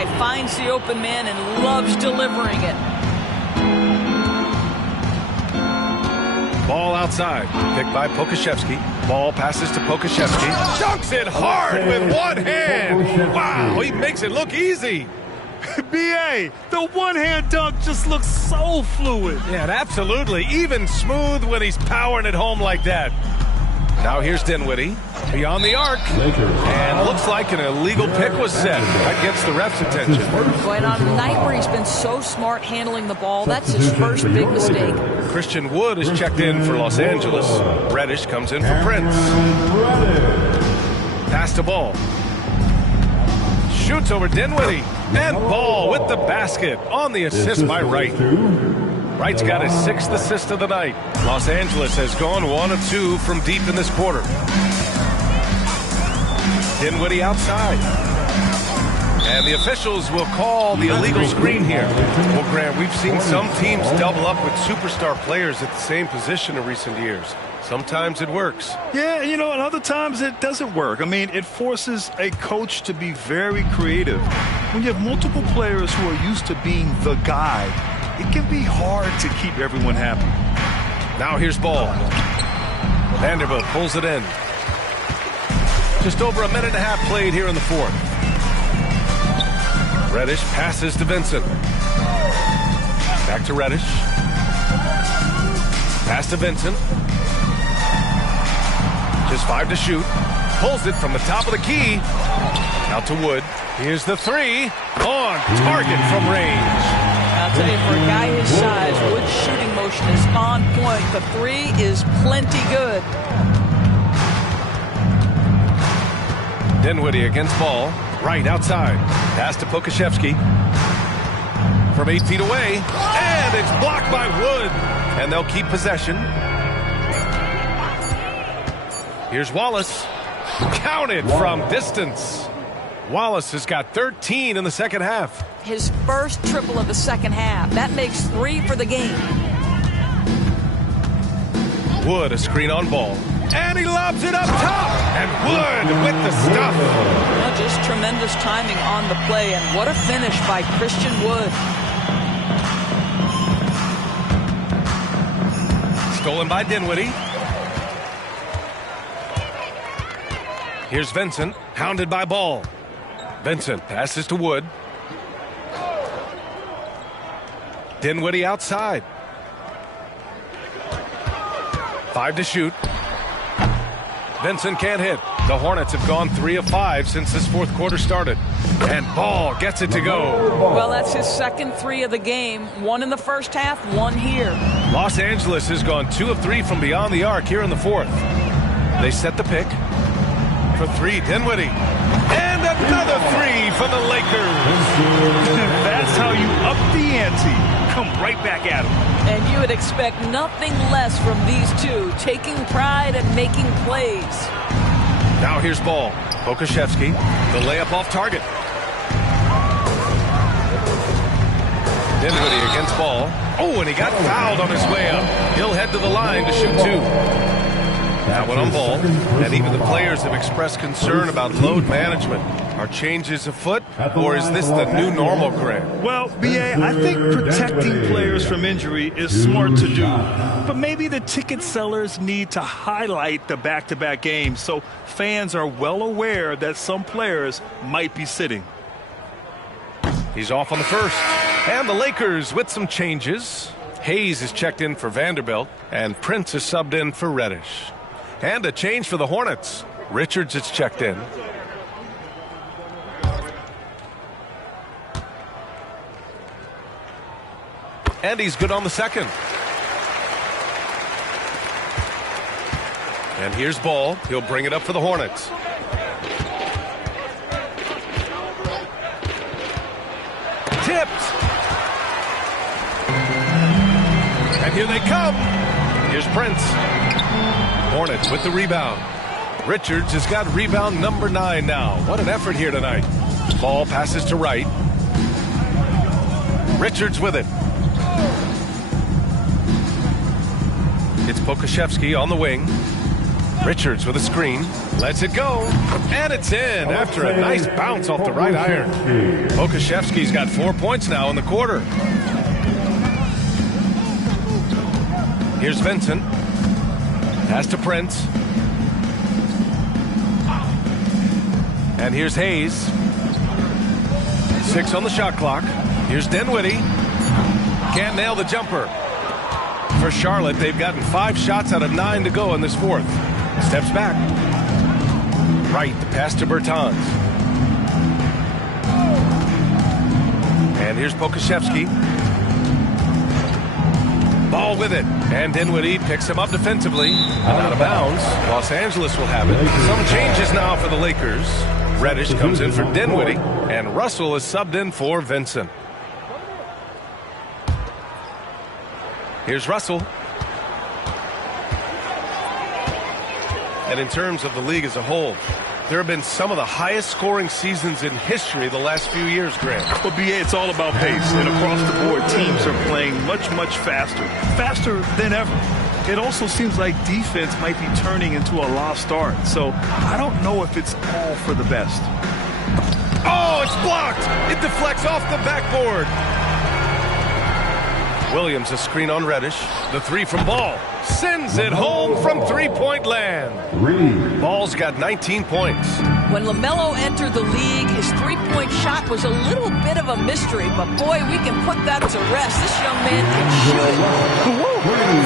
guy finds the open man and loves delivering it. Ball outside. Picked by Pokashevsky. Ball passes to Pokashevsky. Dunks it hard with one hand. Wow, he makes it look easy. B.A., the one-hand dunk just looks so fluid. Yeah, absolutely. Even smooth when he's powering it home like that. Now here's Dinwiddie. Beyond the arc. And looks like an illegal pick was set. That gets the ref's attention. Going on a night where he's been so smart handling the ball, that's his first big mistake. Christian Wood is checked in for Los Angeles. Reddish comes in for Prince. Pass to Ball. Shoots over Dinwiddie. And Ball with the basket on the assist by Wright. Wright's got his 6th assist of the night. Los Angeles has gone 1 of 2 from deep in this quarter. Dinwiddie outside. And the officials will call the illegal screen here. Well, Grant, we've seen some teams double up with superstar players at the same position in recent years. Sometimes it works. Yeah, you know, and other times it doesn't work. I mean, it forces a coach to be very creative. When you have multiple players who are used to being the guy, it can be hard to keep everyone happy. Now here's Ball. Vanderbilt pulls it in. Just over a minute and a half played here in the fourth. Reddish passes to Vincent. Back to Reddish. Pass to Vincent. Just 5 to shoot. Pulls it from the top of the key. Out to Wood. Here's the 3. On target from range. I'll tell you, for a guy his size, Wood's shooting motion is on point. The 3 is plenty good. Dinwiddie against Ball. Right outside. Pass to Pokashevsky. From 8 feet away. And it's blocked by Wood. And they'll keep possession. Here's Wallace. Counted from distance. Wallace has got 13 in the second half. His first triple of the second half. That makes 3 for the game. Wood, a screen on Ball. And he lobs it up top. And Wood with the stuff. Well, just tremendous timing on the play. And what a finish by Christian Wood. Stolen by Dinwiddie. Here's Vincent, hounded by Ball. Vincent passes to Wood. Dinwiddie outside. 5 to shoot. Vincent can't hit. The Hornets have gone 3 of 5 since this fourth quarter started. And Ball gets it to go. Well, that's his second 3 of the game. 1 in the first half, 1 here. Los Angeles has gone 2 of 3 from beyond the arc here in the fourth. They set the pick. For 3, Dinwiddie. And another 3 for the Lakers. That's how you up the ante. Come right back at him. And you would expect nothing less from these two, taking pride and making plays. Now here's Ball. Pokashevsky, the layup off target. Dinwiddie against Ball. Oh, and he got fouled on his way up. He'll head to the line to shoot 2. That one on Ball, and even the players have expressed concern about load management. Are changes afoot, or is this the new normal, Grant? Well, B.A., I think protecting players from injury is smart to do. But maybe the ticket sellers need to highlight the back-to-back games so fans are well aware that some players might be sitting. He's off on the first. And the Lakers with some changes. Hayes is checked in for Vanderbilt, and Prince is subbed in for Reddish. And a change for the Hornets. Richards is checked in. And he's good on the second. And here's Ball. He'll bring it up for the Hornets. Tipped. And here they come. Here's Prince. Hornets with the rebound. Richards has got rebound number 9 now. What an effort here tonight. Ball passes to Wright. Richards with it. It's Pokashevsky on the wing. Richards with a screen. Lets it go, and it's in after a nice bounce off the right iron. Okashevsky's got 4 points now in the quarter. Here's Vincent. Pass to Prince. And here's Hayes. 6 on the shot clock. Here's Dinwiddie. Can't nail the jumper. For Charlotte, they've gotten 5 shots out of 9 to go in this fourth. Steps back. Right, the pass to Bertans. And here's Pokusevski. Ball with it. And Dinwiddie picks him up defensively. And out of bounds. Los Angeles will have it. Some changes now for the Lakers. Reddish comes in for Dinwiddie. And Russell is subbed in for Vincent. Here's Russell. And in terms of the league as a whole, there have been some of the highest scoring seasons in history the last few years, Grant. Well, BA, it's all about pace. And across the board, teams are playing much, much faster. Faster than ever. It also seems like defense might be turning into a lost art. So I don't know if it's all for the best. Oh, it's blocked. It deflects off the backboard. Williams, a screen on Reddish. The 3 from Ball. Sends it home from three-point land. Ball's got 19 points. When LaMelo entered the league, his three-point shot was a little bit of a mystery, but boy, we can put that to rest. This young man can shoot.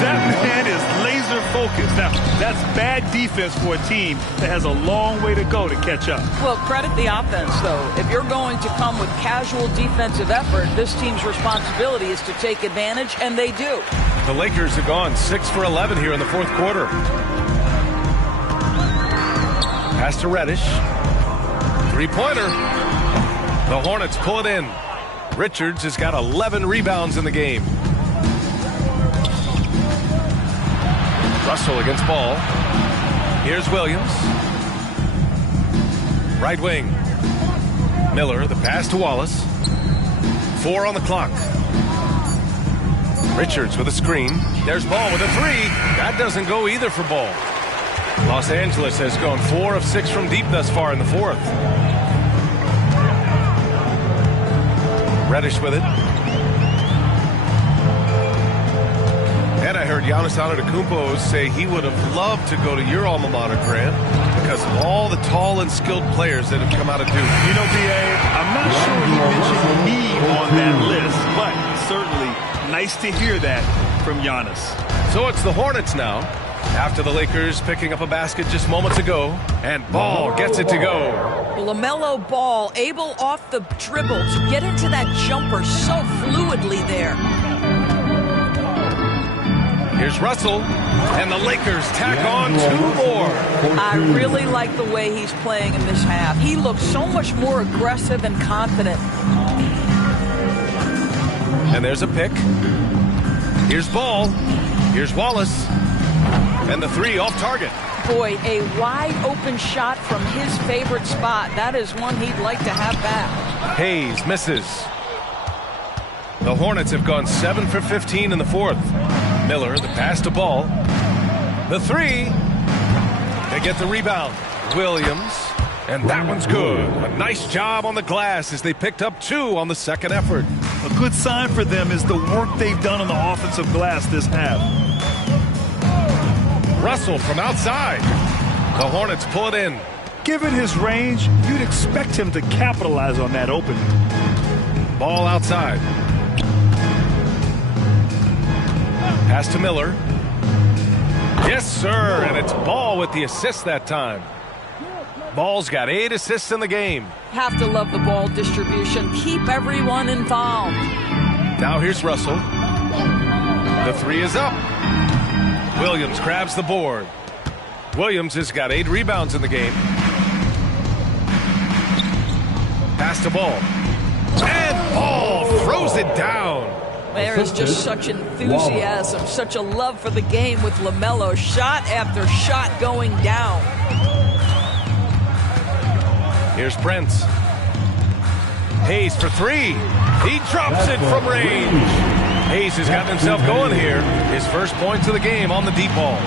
That man is laser focused. Now, that's bad defense for a team that has a long way to go to catch up. Well, credit the offense, though. If you're going to come with casual defensive effort, this team's responsibility is to take advantage, and they do. The Lakers have gone 6 for 11 here in the fourth quarter. Pass to Reddish. Three-pointer. The Hornets pull it in. Richards has got 11 rebounds in the game. Russell against Ball. Here's Williams. Right wing. Miller, the pass to Wallace. 4 on the clock. Richards with a screen. There's Ball with a 3. That doesn't go either for Ball. Los Angeles has gone 4 of 6 from deep thus far in the fourth. Reddish with it. And I heard Giannis Antetokounmpo say he would have loved to go to your alma mater, Grant, because of all the tall and skilled players that have come out of Duke. You know, B.A., I'm not sure he mentioned me on that list, but certainly nice to hear that from Giannis. So it's the Hornets now, after the Lakers picking up a basket just moments ago, and Ball gets it to go. Well, LaMelo Ball able off the dribble to get into that jumper so fluidly there. Here's Russell, and the Lakers tack on 2 more. I really like the way he's playing in this half. He looks so much more aggressive and confident. And there's a pick. Here's Ball. Here's Wallace. And the 3 off target. Boy, a wide open shot from his favorite spot. That is one he'd like to have back. Hayes misses. The Hornets have gone 7 for 15 in the fourth. Miller, the pass to Ball. The 3. They get the rebound. Williams. And that one's good. A nice job on the glass as they picked up 2 on the second effort. A good sign for them is the work they've done on the offensive glass this half. Russell from outside. The Hornets pull it in. Given his range, you'd expect him to capitalize on that opening. Ball outside. Pass to Miller. Yes, sir. And it's Ball with the assist that time. Ball's got 8 assists in the game. Have to love the ball distribution. Keep everyone involved. Now here's Russell. The 3 is up. Williams grabs the board. Williams has got 8 rebounds in the game. Pass to Ball. And Ball throws it down. There is just such enthusiasm, such a love for the game with LaMelo. Shot after shot going down. Here's Prince. Hayes for 3. He drops it from range. Hayes has gotten himself going here. His first points of the game on the deep ball.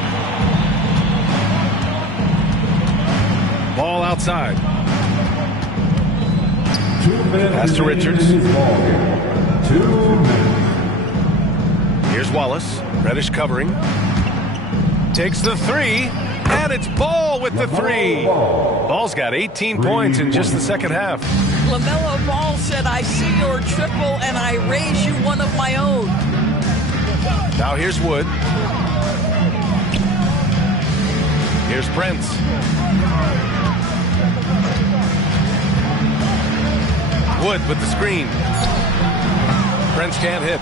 outside. Pass to Richards. Here's Wallace. Reddish covering. Takes the three. And it's Ball with the three. Ball's got 18 points in just the second half. LaMelo Ball said, I see your triple and I raise you one of my own. Now here's Wood. Here's Prince. Wood with the screen. Prince can't hit.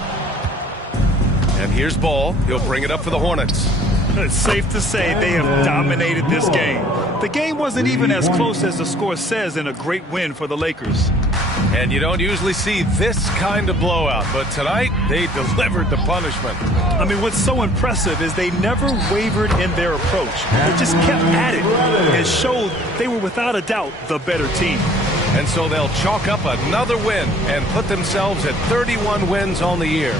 And here's Ball. He'll bring it up for the Hornets. It's safe to say they have dominated this game. The game wasn't even as close as the score says in a great win for the Lakers. And you don't usually see this kind of blowout, but tonight they delivered the punishment. I mean, what's so impressive is they never wavered in their approach. They just kept at it and showed they were without a doubt the better team. And so they'll chalk up another win and put themselves at 31 wins on the year.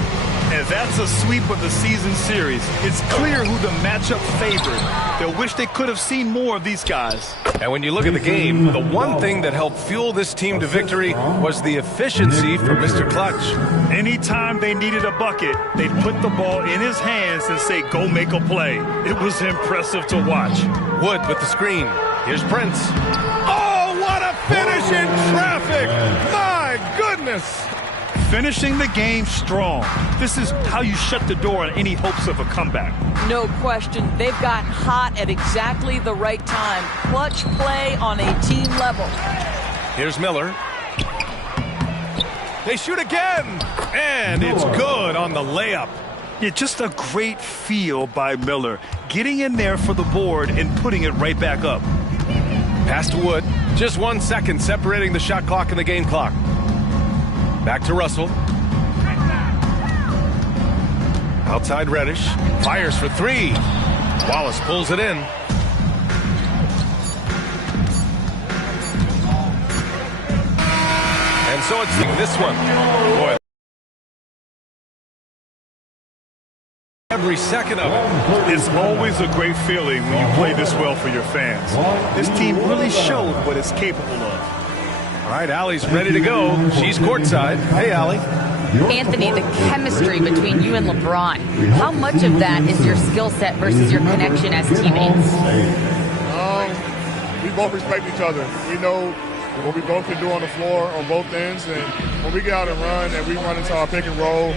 And that's a sweep of the season series. It's clear who the matchup favored. They'll wish they could have seen more of these guys. And when you look at the game, the one thing that helped fuel this team to victory was the efficiency from Mr. Clutch. Anytime they needed a bucket, they'd put the ball in his hands and say, go make a play. It was impressive to watch. Wood with the screen. Here's Prince. Oh, what a finish in traffic! My goodness! Finishing the game strong. This is how you shut the door on any hopes of a comeback. No question. They've gotten hot at exactly the right time. Clutch play on a team level. Here's Miller. They shoot again. And it's good on the layup. Yeah, just a great feel by Miller. Getting in there for the board and putting it right back up. Pass to Wood. Just 1 second separating the shot clock and the game clock. Back to Russell. Outside Reddish. Fires for three. Wallace pulls it in. And so it's this one. Boy. Every second of it. It's always a great feeling when you play this well for your fans. This team really showed what it's capable of. All right, Allie's ready to go. She's courtside. Hey, Allie. Anthony, the chemistry between you and LeBron, how much of that is your skill set versus your connection as teammates? We both respect each other. We know what we both can do on the floor on both ends, and when we get out and run and we run into our pick and roll,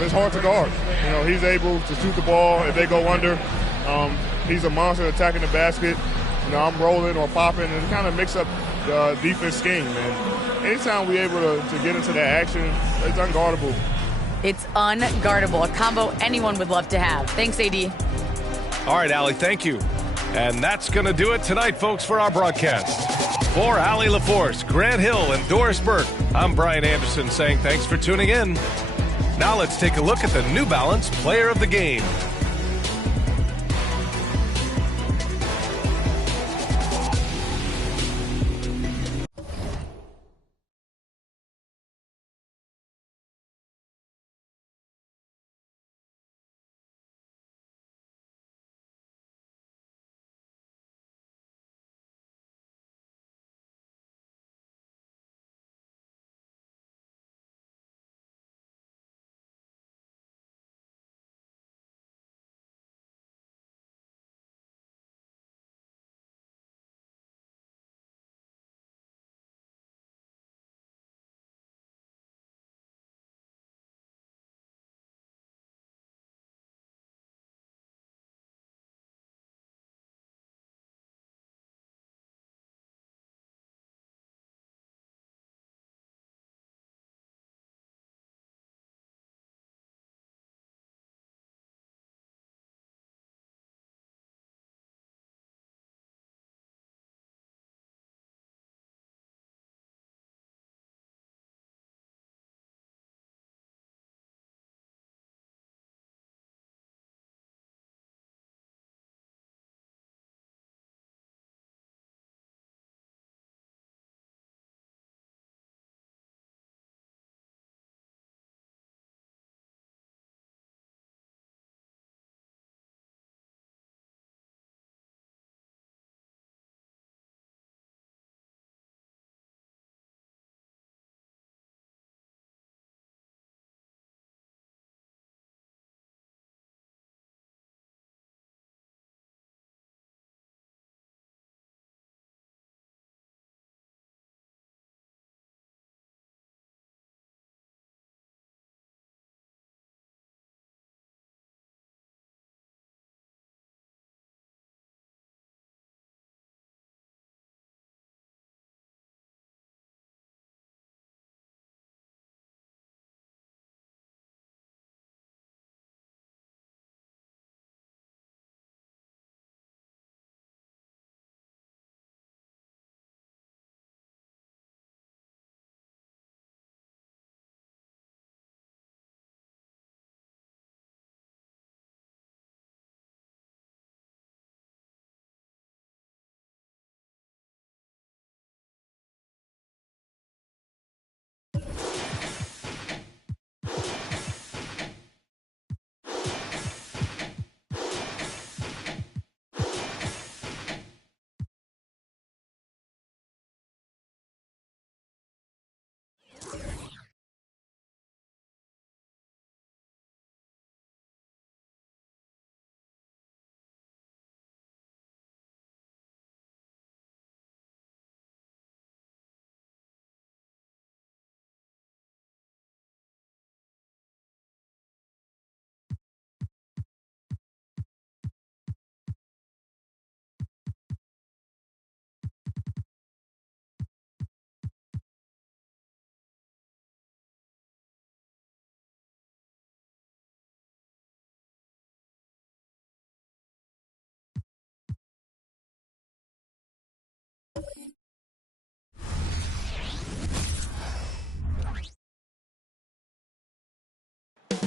it's hard to guard. You know, he's able to shoot the ball if they go under. He's a monster attacking the basket. You know, I'm rolling or popping, and kind of mix up the defense scheme. And anytime we're able to get into that action, it's unguardable. It's unguardable, a combo anyone would love to have. Thanks, AD. All right, Allie, thank you. And that's going to do it tonight, folks, for our broadcast. For Allie LaForce, Grant Hill, and Doris Burke, I'm Brian Anderson saying thanks for tuning in. Now let's take a look at the New Balance Player of the Game.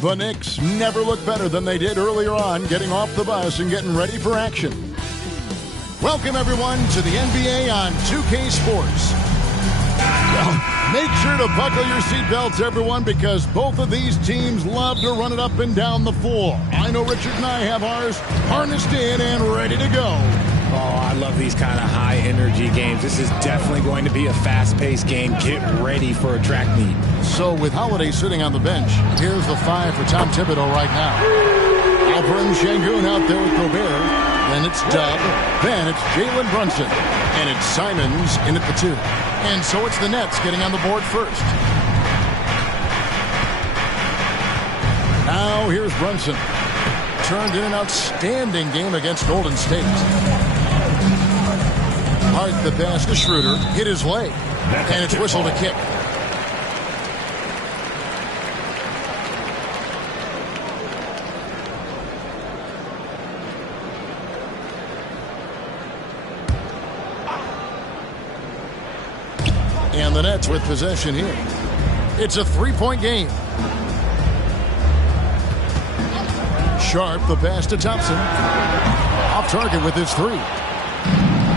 The Knicks never look better than they did earlier on, getting off the bus and getting ready for action. Welcome, everyone, to the NBA on 2K Sports. Well, make sure to buckle your seatbelts, everyone, because both of these teams love to run it up and down the floor. I know Richard and I have ours harnessed in and ready to go. Oh, I love these kind of high-energy games. This is definitely going to be a fast-paced game. Get ready for a track meet. So with Holiday sitting on the bench, here's the 5 for Tom Thibodeau right now. Alperen Şengün out there with Gobert. Then it's Dub. Then it's Jalen Brunson. And it's Simons in at the 2. And so it's the Nets getting on the board first. Now here's Brunson. Turned in an outstanding game against Golden State. Hart the pass to Schroeder. Hit his leg. And it's whistled a kick. And the Nets with possession here. It's a 3-point game. Sharp, the pass to Thompson. Off target with his 3.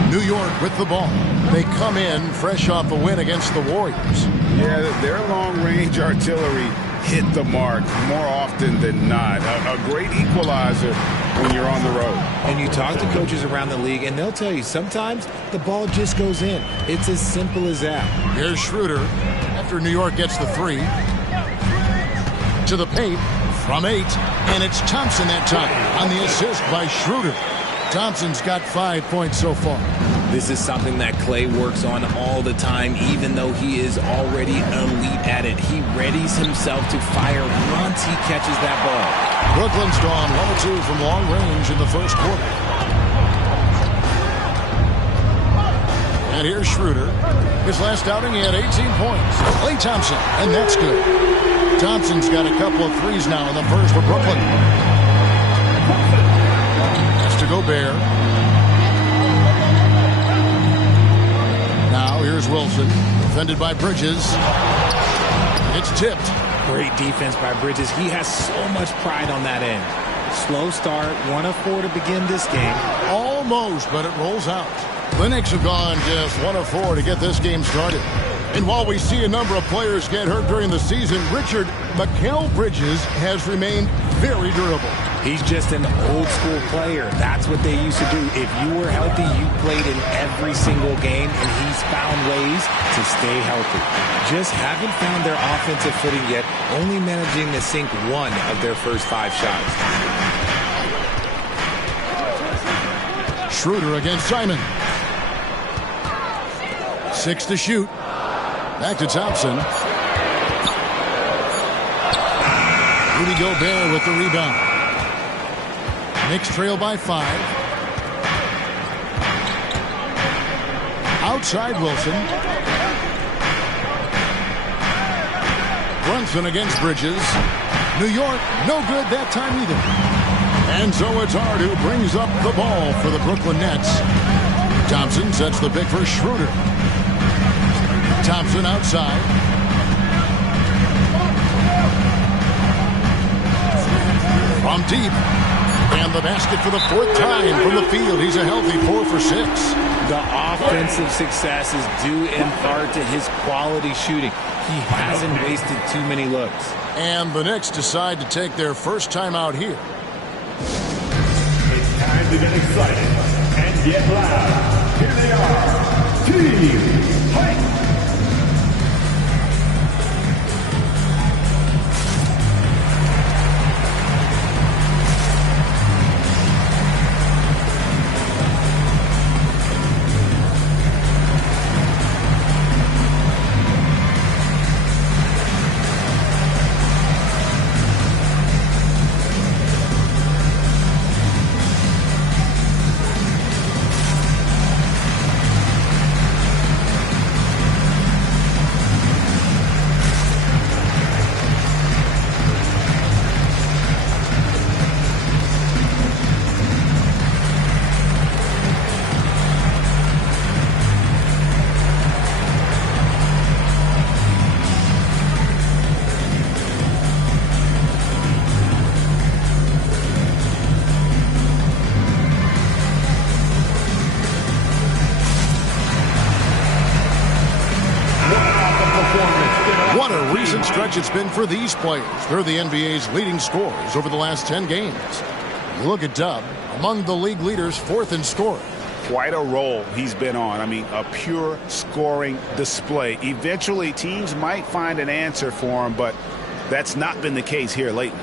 New York with the ball. They come in fresh off a win against the Warriors. Yeah, their long-range artillery hit the mark more often than not. A great equalizer when you're on the road. And you talk to coaches around the league, and they'll tell you sometimes the ball just goes in. It's as simple as that. Here's Schroeder after New York gets the 3. To the paint from 8. And it's Thompson that time on the assist by Schroeder. Thompson's got 5 points so far. This is something that Clay works on all the time, even though he is already elite at it. He readies himself to fire once he catches that ball. Brooklyn's gone 1 or 2 from long range in the first quarter. And here's Schroeder. His last outing, he had 18 points. Klay Thompson, and that's good. Thompson's got a couple of threes now in the first for Brooklyn. Has to Gobert. Now here's Wilson, defended by Bridges. It's tipped. Great defense by Bridges. He has so much pride on that end. Slow start, 1 of 4 to begin this game. Almost, but it rolls out. The Knicks have gone just 1 of 4 to get this game started. And while we see a number of players get hurt during the season, Richard, Mikal Bridges has remained very durable. He's just an old-school player. That's what they used to do. If you were healthy, you played in every single game, and he's found ways to stay healthy. Just haven't found their offensive footing yet, only managing to sink 1 of their first 5 shots. Schroeder against Simon. 6 to shoot. Back to Thompson. Rudy Gobert with the rebound. Knicks trail by 5. Outside Wilson. Brunson against Bridges. New York, no good that time either. And so it's Hart who brings up the ball for the Brooklyn Nets. Thompson sets the pick for Schroeder. Thompson outside. From deep. And the basket for the 4th time from the field. He's a healthy 4 for 6. The offensive success is due in part to his quality shooting. He hasn't wasted too many looks. And the Knicks decide to take their first time out here. It's time to get excited and get loud. Here they are, Team Fight! a recent stretch it's been for these players. They're the NBA's leading scorers over the last 10 games. Look at Dub, among the league leaders, 4th in scoring. Quite a role he's been on. I mean, a pure scoring display. Eventually, teams might find an answer for him, but that's not been the case here lately.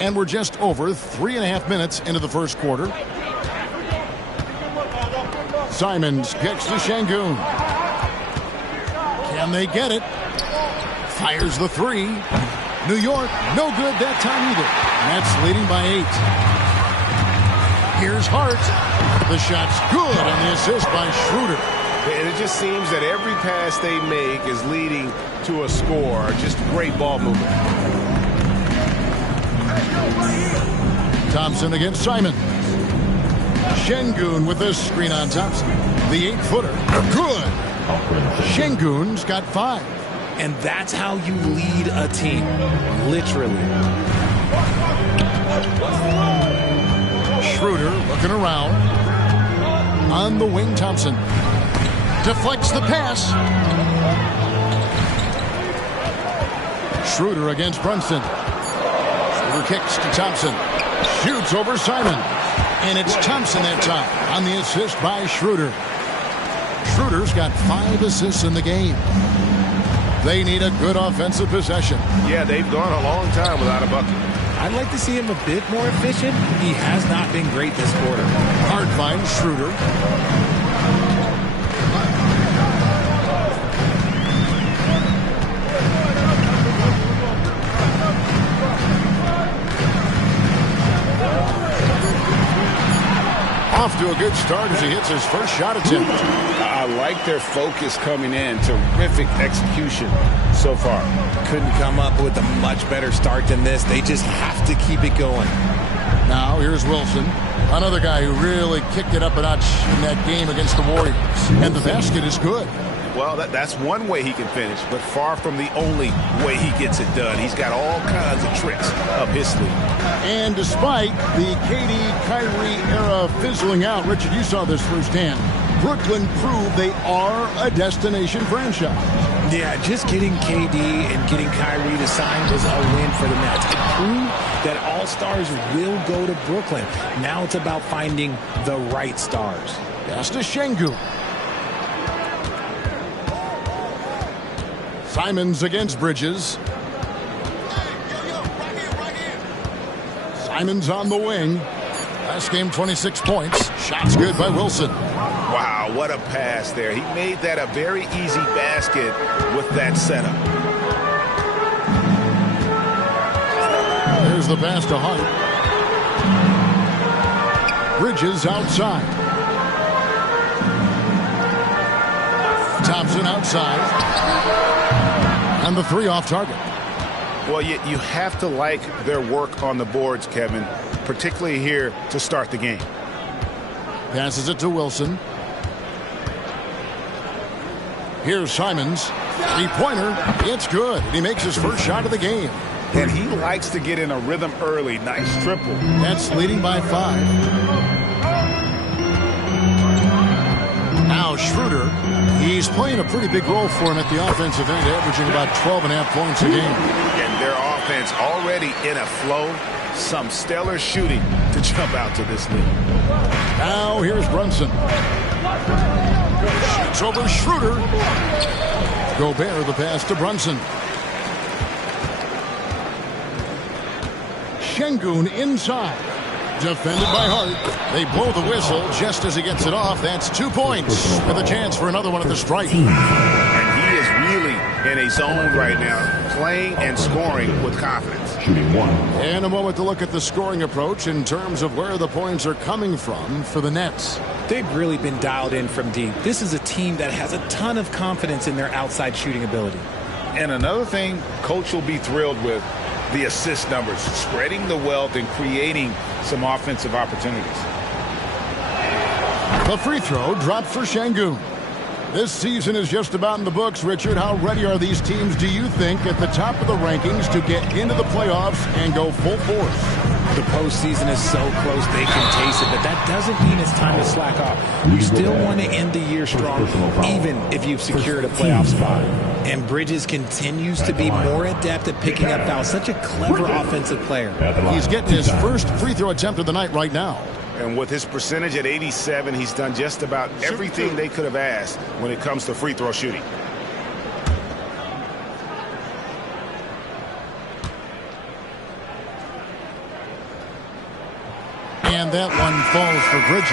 And we're just over 3.5 minutes into the first quarter. Simons kicks to Şengün. Can they get it? Fires the three. New York, no good that time either. Nets leading by 8. Here's Hart. The shot's good on the assist by Schroeder. And it just seems that every pass they make is leading to a score. Just great ball movement. Thompson against Simon. Şengün with a screen on Thompson. The 8-footer. Good. Şengün's got 5. And that's how you lead a team. Literally. Schroeder looking around. On the wing, Thompson. Deflects the pass. Schroeder against Brunson. Schroeder kicks to Thompson. Shoots over Simon. And it's Thompson that time on the assist by Schroeder. Schroeder's got 5 assists in the game. They need a good offensive possession. Yeah, they've gone a long time without a bucket. I'd like to see him a bit more efficient. He has not been great this quarter. Hard finds Schroeder. Off to a good start as he hits his first shot attempt. I like their focus coming in. Terrific execution so far. Couldn't come up with a much better start than this. They just have to keep it going. Now here's Wilson, another guy who really kicked it up a notch in that game against the Warriors. And the basket is good. Well, that's one way he can finish, but far from the only way he gets it done. He's got all kinds of tricks up his sleeve. And despite the KD-Kyrie era fizzling out, Richard, you saw this firsthand. Brooklyn proved they are a destination franchise. Yeah, just getting KD and getting Kyrie to sign was a win for the Nets. It proved that all stars will go to Brooklyn. Now it's about finding the right stars. Pass to Şengün. Simons against Bridges. Simons on the wing. Last game, 26 points. Shots good by Wilson. Wow, what a pass there. He made that a very easy basket with that setup. There's the pass to Hart. Bridges outside. Thompson outside. And the 3 off target. Well, you have to like their work on the boards, Kevin, particularly here to start the game. Passes it to Wilson. Here's Simons. 3-pointer. It's good. He makes his first shot of the game. And he likes to get in a rhythm early. Nice triple. That's leading by 5. Now Schroeder. He's playing a pretty big role for him at the offensive end, averaging about 12.5 points a game. And their offense already in a flow. Some stellar shooting to jump out to this lead. Now here's Brunson. Shoots over Schroeder. Gobert the pass to Brunson. Şengün inside. Defended by Hart. They blow the whistle just as he gets it off. That's 2 points with a chance for another one at the stripe. And he is really in a zone right now, playing and scoring with confidence. Shooting 1. And a moment to look at the scoring approach in terms of where the points are coming from for the Nets. They've really been dialed in from deep. This is a team that has a ton of confidence in their outside shooting ability. And another thing Coach will be thrilled with, the assist numbers, spreading the wealth and creating some offensive opportunities. The free throw dropped for Şengün. This season is just about in the books, Richard. How ready are these teams, do you think, at the top of the rankings to get into the playoffs and go full force? The postseason is so close they can taste it, but that doesn't mean it's time to slack off. You still want to end the year strong, even if you've secured a playoff spot. And Bridges continues to be more adept at picking up fouls. Such a clever offensive player. He's getting his first free throw attempt of the night right now. And with his percentage at 87, he's done just about everything they could have asked when it comes to free throw shooting. And that one falls for Bridges.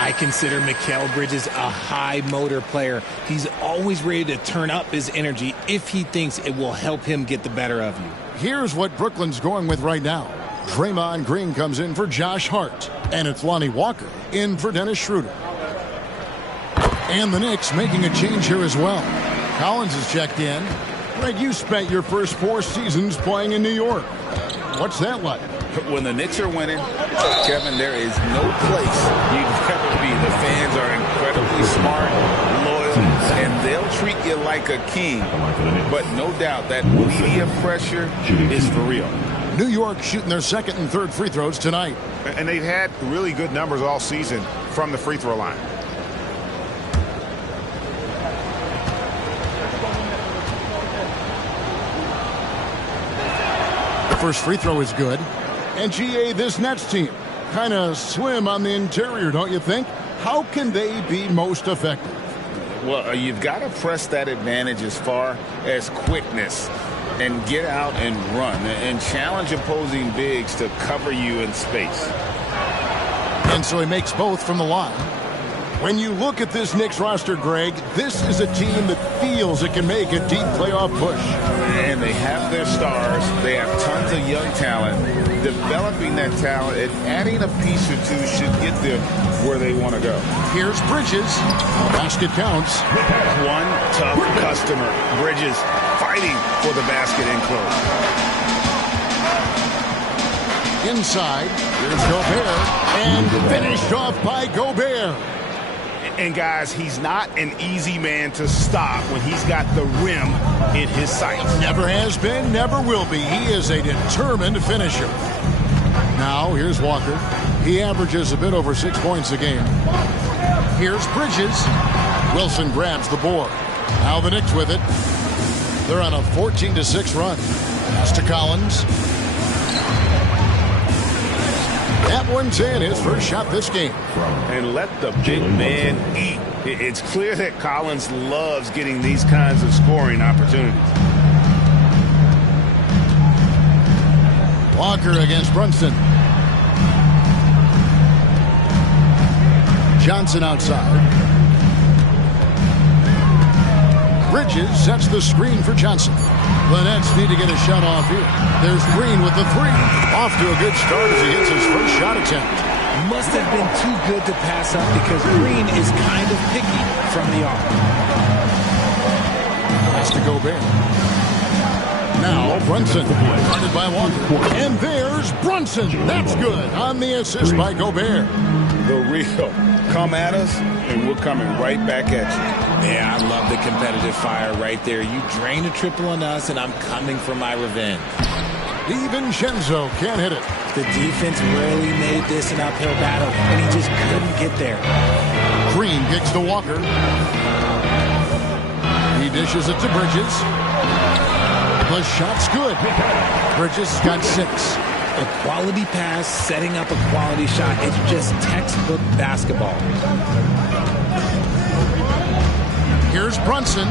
I consider Mikal Bridges a high motor player. He's always ready to turn up his energy if he thinks it will help him get the better of you. Here's what Brooklyn's going with right now. Draymond Green comes in for Josh Hart. And it's Lonnie Walker in for Dennis Schroeder. And the Knicks making a change here as well. Collins is checked in. Greg, you spent your first 4 seasons playing in New York. What's that like? When the Knicks are winning, Kevin, there is no place you'd ever be. The fans are incredibly smart, loyal, and they'll treat you like a king. But no doubt that media pressure is for real. New York shooting their second and third free throws tonight. And they've had really good numbers all season from the free throw line. The first free throw is good. And GA, this Nets team, kind of slim on the interior, don't you think? How can they be most effective? Well, you've got to press that advantage as far as quickness and get out and run and challenge opposing bigs to cover you in space. And so he makes both from the line. When you look at this Knicks roster, Greg, this is a team that feels it can make a deep playoff push. And they have their stars. They have tons of young talent. Developing that talent and adding a piece or two should get them where they want to go. Here's Bridges. Basket counts. One tough customer. Bridges fighting for the basket in close. Inside, here's Gobert. And finished off by Gobert. And guys, he's not an easy man to stop when he's got the rim in his sights. Never has been, never will be. He is a determined finisher. Now, here's Walker. He averages a bit over 6 points a game. Here's Bridges. Wilson grabs the board. Now the Knicks with it. They're on a 14-6 run. Pass to Collins. That one's in, his first shot this game. And let the big man eat. It's clear that Collins loves getting these kinds of scoring opportunities. Walker against Brunson. Johnson outside. Bridges sets the screen for Johnson. The Nets need to get a shot off here. There's Green with the 3. Off to a good start as he hits his first shot attempt. Must have been too good to pass up because Green is kind of picky from the off. Pass to Gobert. Now Brunson, guarded by Walker. And there's Brunson. That's good on the assist by Gobert. The real. Come at us, and we're coming right back at you. Yeah, I love the competitive fire right there. You drain a triple on us, and I'm coming for my revenge. DiVincenzo can't hit it. The defense really made this an uphill battle, and he just couldn't get there. Green kicks to Walker. He dishes it to Bridges. The shot's good. Bridges got 6. A quality pass, setting up a quality shot. It's just textbook basketball. Here's Brunson.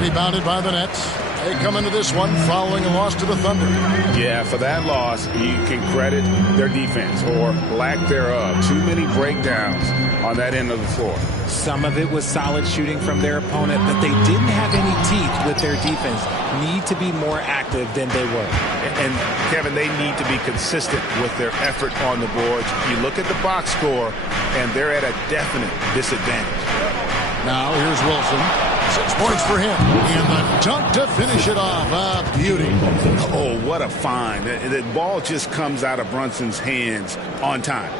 Rebounded by the Nets. They come into this one following a loss to the Thunder. Yeah, for that loss, you can credit their defense or lack thereof. Too many breakdowns on that end of the floor. Some of it was solid shooting from their opponent, but they didn't have any teeth with their defense. Need to be more active than they were. And, Kevin, they need to be consistent with their effort on the boards. You look at the box score, and they're at a definite disadvantage. Now here's Wilson. 6 points for him. And the dunk to finish it off. A beauty. Oh, what a find. The ball just comes out of Brunson's hands on time.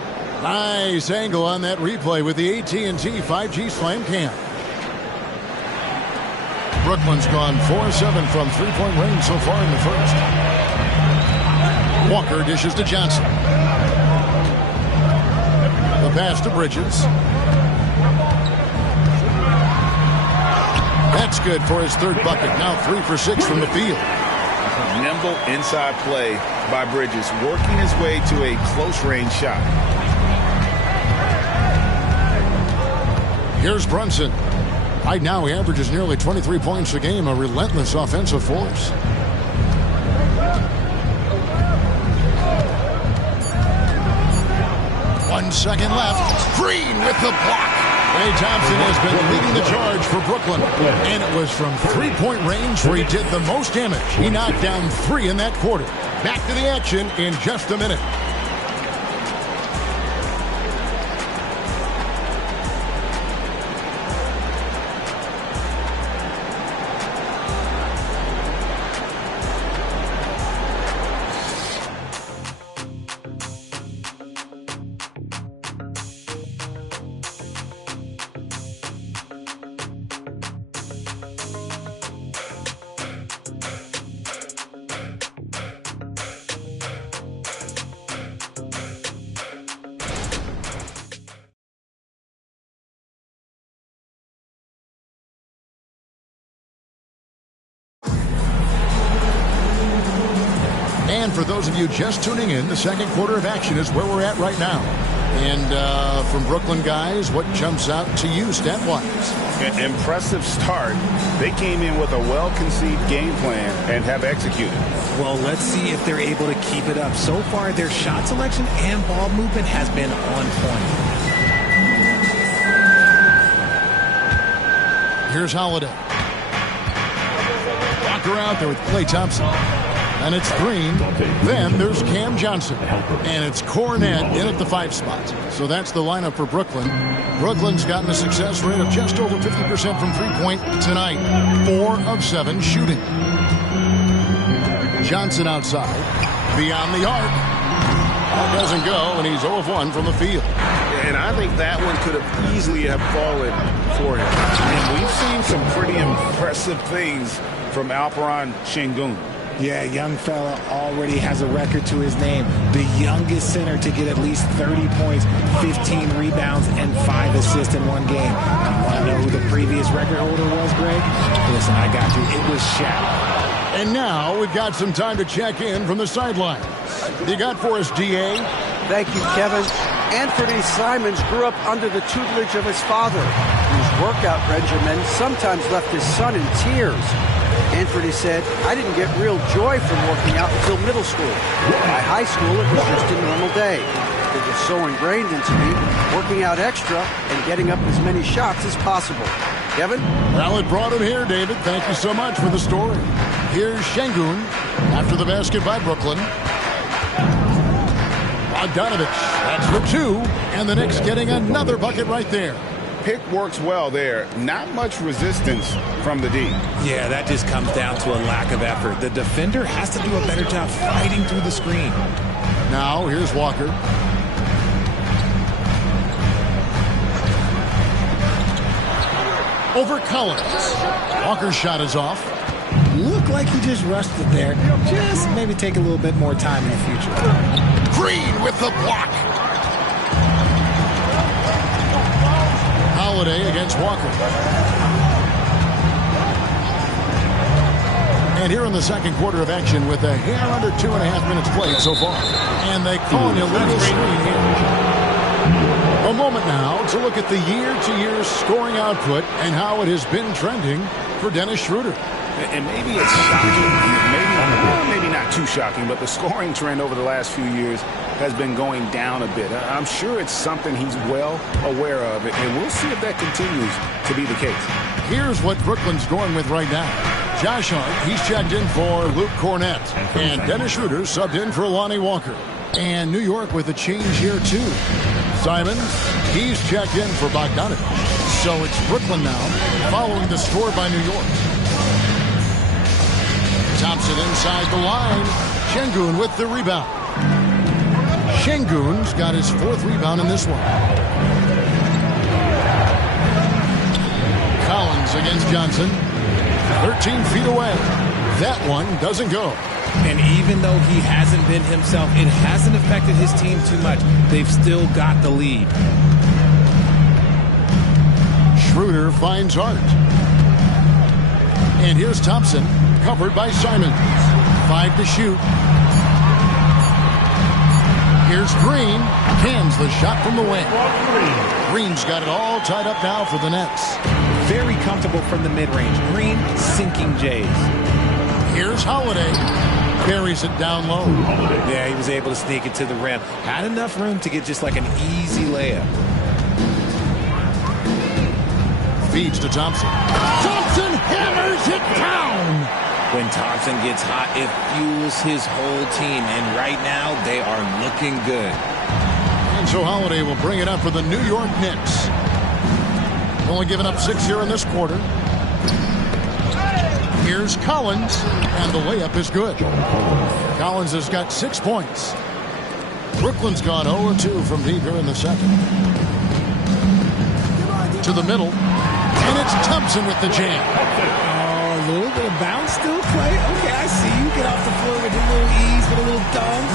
Nice angle on that replay with the AT&T 5G Slam Cam. Brooklyn's gone 4-7 from 3-point range so far in the first. Walker dishes to Johnson. The pass to Bridges. That's good for his third bucket. Now 3 for 6 from the field. Nimble inside play by Bridges, working his way to a close-range shot. Here's Brunson. Right now he averages nearly 23 points a game, a relentless offensive force. One second left. Green with the block. Klay Thompson has been leading the charge for Brooklyn. And it was from three-point range where he did the most damage. He knocked down 3 in that quarter. Back to the action in just a minute. And for those of you just tuning in, the second quarter of action is where we're at right now. And from Brooklyn guys, what jumps out to you stat-wise? An impressive start. They came in with a well-conceived game plan and have executed. Well, let's see if they're able to keep it up. So far, their shot selection and ball movement has been on point. Here's Holiday. Walker out there with Klay Thompson. And it's Green. Then there's Cam Johnson. And it's Cornette in at the 5 spot. So that's the lineup for Brooklyn. Brooklyn's gotten a success rate of just over 50% from three-point tonight. 4 of 7 shooting. Johnson outside. Beyond the arc. That doesn't go, and he's 0 of 1 from the field. And I think that one could have easily have fallen for him. And we've seen some pretty impressive things from Alperen Sengun. Yeah, young fella already has a record to his name. The youngest center to get at least 30 points, 15 rebounds, and 5 assists in one game. You want to know who the previous record holder was, Greg? Listen, I got you. It was Shaq. And now we've got some time to check in from the sidelines. You got for us, D.A.? Thank you, Kevin. Anthony Simons grew up under the tutelage of his father, whose workout regimen sometimes left his son in tears. Anthony said, "I didn't get real joy from working out until middle school. By high school, it was just a normal day. It was so ingrained into me, working out extra and getting up as many shots as possible." Kevin? Well, it brought him here, David. Thank you so much for the story. Here's Sengun after the basket by Brooklyn. Bogdanovich, that's for 2. And the Knicks getting another bucket right there. Pick works well there. Not much resistance from the D. Yeah, that just comes down to a lack of effort. The defender has to do a better job fighting through the screen. Now, here's Walker. Over Collins. Walker's shot is off. Looked like he just rushed it there. Just maybe take a little bit more time in the future. Green with the block. Holiday against Walker. And here in the second quarter of action with a hair under 2.5 minutes played so far. And they call an illegal screen here. A moment now to look at the year-to-year scoring output and how it has been trending for Dennis Schroeder. And maybe it's shocking, maybe not too shocking, but the scoring trend over the last few years has been going down a bit. I'm sure it's something he's well aware of, and we'll see if that continues to be the case. Here's what Brooklyn's going with right now. Josh Hart, he's checked in for Luke Cornette, and Dennis Schroeder subbed in for Lonnie Walker. And New York with a change here, too. Simons, he's checked in for Bogdanovich. So it's Brooklyn now, following the score by New York. Thompson inside the line. Sengun with the rebound. Sengun's got his 4th rebound in this one. Collins against Johnson. 13 feet away. That one doesn't go. And even though he hasn't been himself, it hasn't affected his team too much. They've still got the lead. Schroeder finds Hart. And here's Thompson, covered by Simons. 5 to shoot. Here's Green, cans the shot from the wing. Green's got it all tied up now for the Nets. Very comfortable from the mid-range. Green sinking Jays. Here's Holiday. Buries it down low. Yeah, he was able to sneak it to the rim. Had enough room to get just like an easy layup. Feeds to Thompson. Thompson hammers it down. When Thompson gets hot, it fuels his whole team. And right now, they are looking good. And so Holiday will bring it up for the New York Knicks. Only giving up 6 here in this quarter. Here's Collins, and the layup is good. Collins has got 6 points. Brooklyn's gone 0-2 from deep here in the second. To the middle, and it's Thompson with the jam. Oh, a little bit of bounce still, Clay. Okay, I see you get off the floor with a little ease, with a little dunk.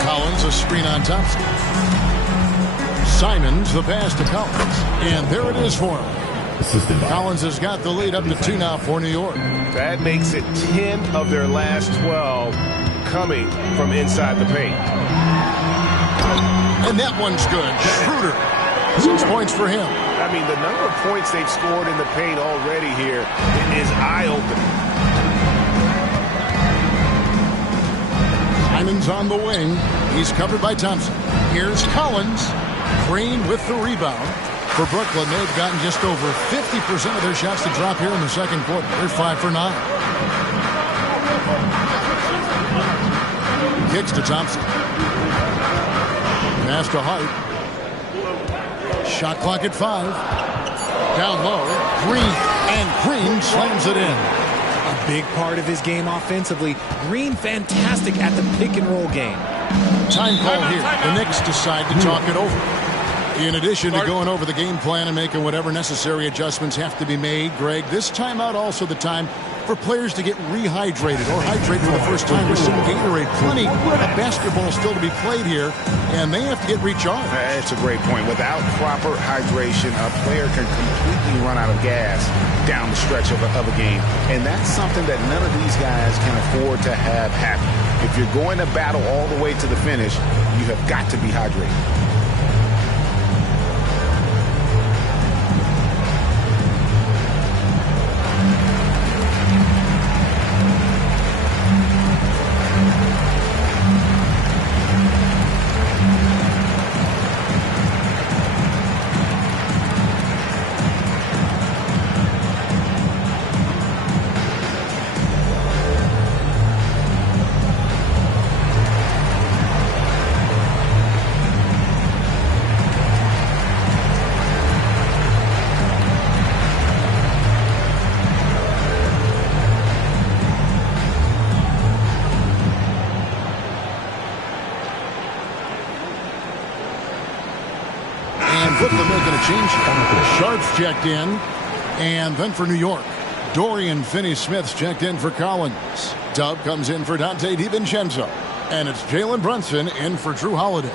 Collins, a screen on Thompson. Simons, the pass to Collins, and there it is for him. Collins has got the lead up to 2 now for New York. That makes it 10 of their last 12 coming from inside the paint. And that one's good. Schroeder, 6 points for him. I mean, the number of points they've scored in the paint already here is eye-opening. Simons on the wing. He's covered by Thompson. Here's Collins. Green with the rebound. For Brooklyn, they've gotten just over 50% of their shots to drop here in the second quarter. They're 5 for 9. Kicks to Thompson. Pass to Hart. Shot clock at 5. Down low. Green. And Green slams it in. A big part of his game offensively. Green fantastic at the pick and roll game. Time call here. The Knicks decide to talk it over. In addition to going over the game plan and making whatever necessary adjustments have to be made, Greg, this timeout also the time for players to get rehydrated or hydrate for the first time with some Gatorade. Plenty of basketball still to be played here, and they have to get recharged. That's a great point. Without proper hydration, a player can completely run out of gas down the stretch of a game. And that's something that none of these guys can afford to have happen. If you're going to battle all the way to the finish, you have got to be hydrated. Brooklyn making a change. Sharp's checked in. And then for New York, Dorian Finney-Smith's checked in for Collins. Dub comes in for Dante DiVincenzo. And it's Jalen Brunson in for Drew Holiday.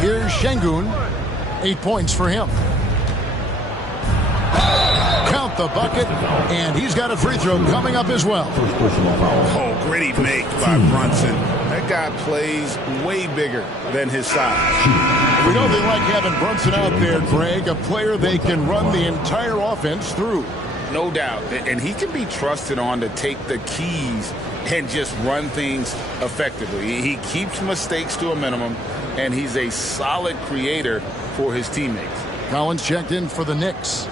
Here's Şengün. 8 points for him. Count the bucket, and he's got a free throw coming up as well. Oh, gritty make by Brunson. That guy plays way bigger than his size. We know they like having Brunson out there, Greg, a player they can run the entire offense through. No doubt. And he can be trusted on to take the keys and just run things effectively. He keeps mistakes to a minimum, and he's a solid creator for his teammates. Collins checked in for the Knicks.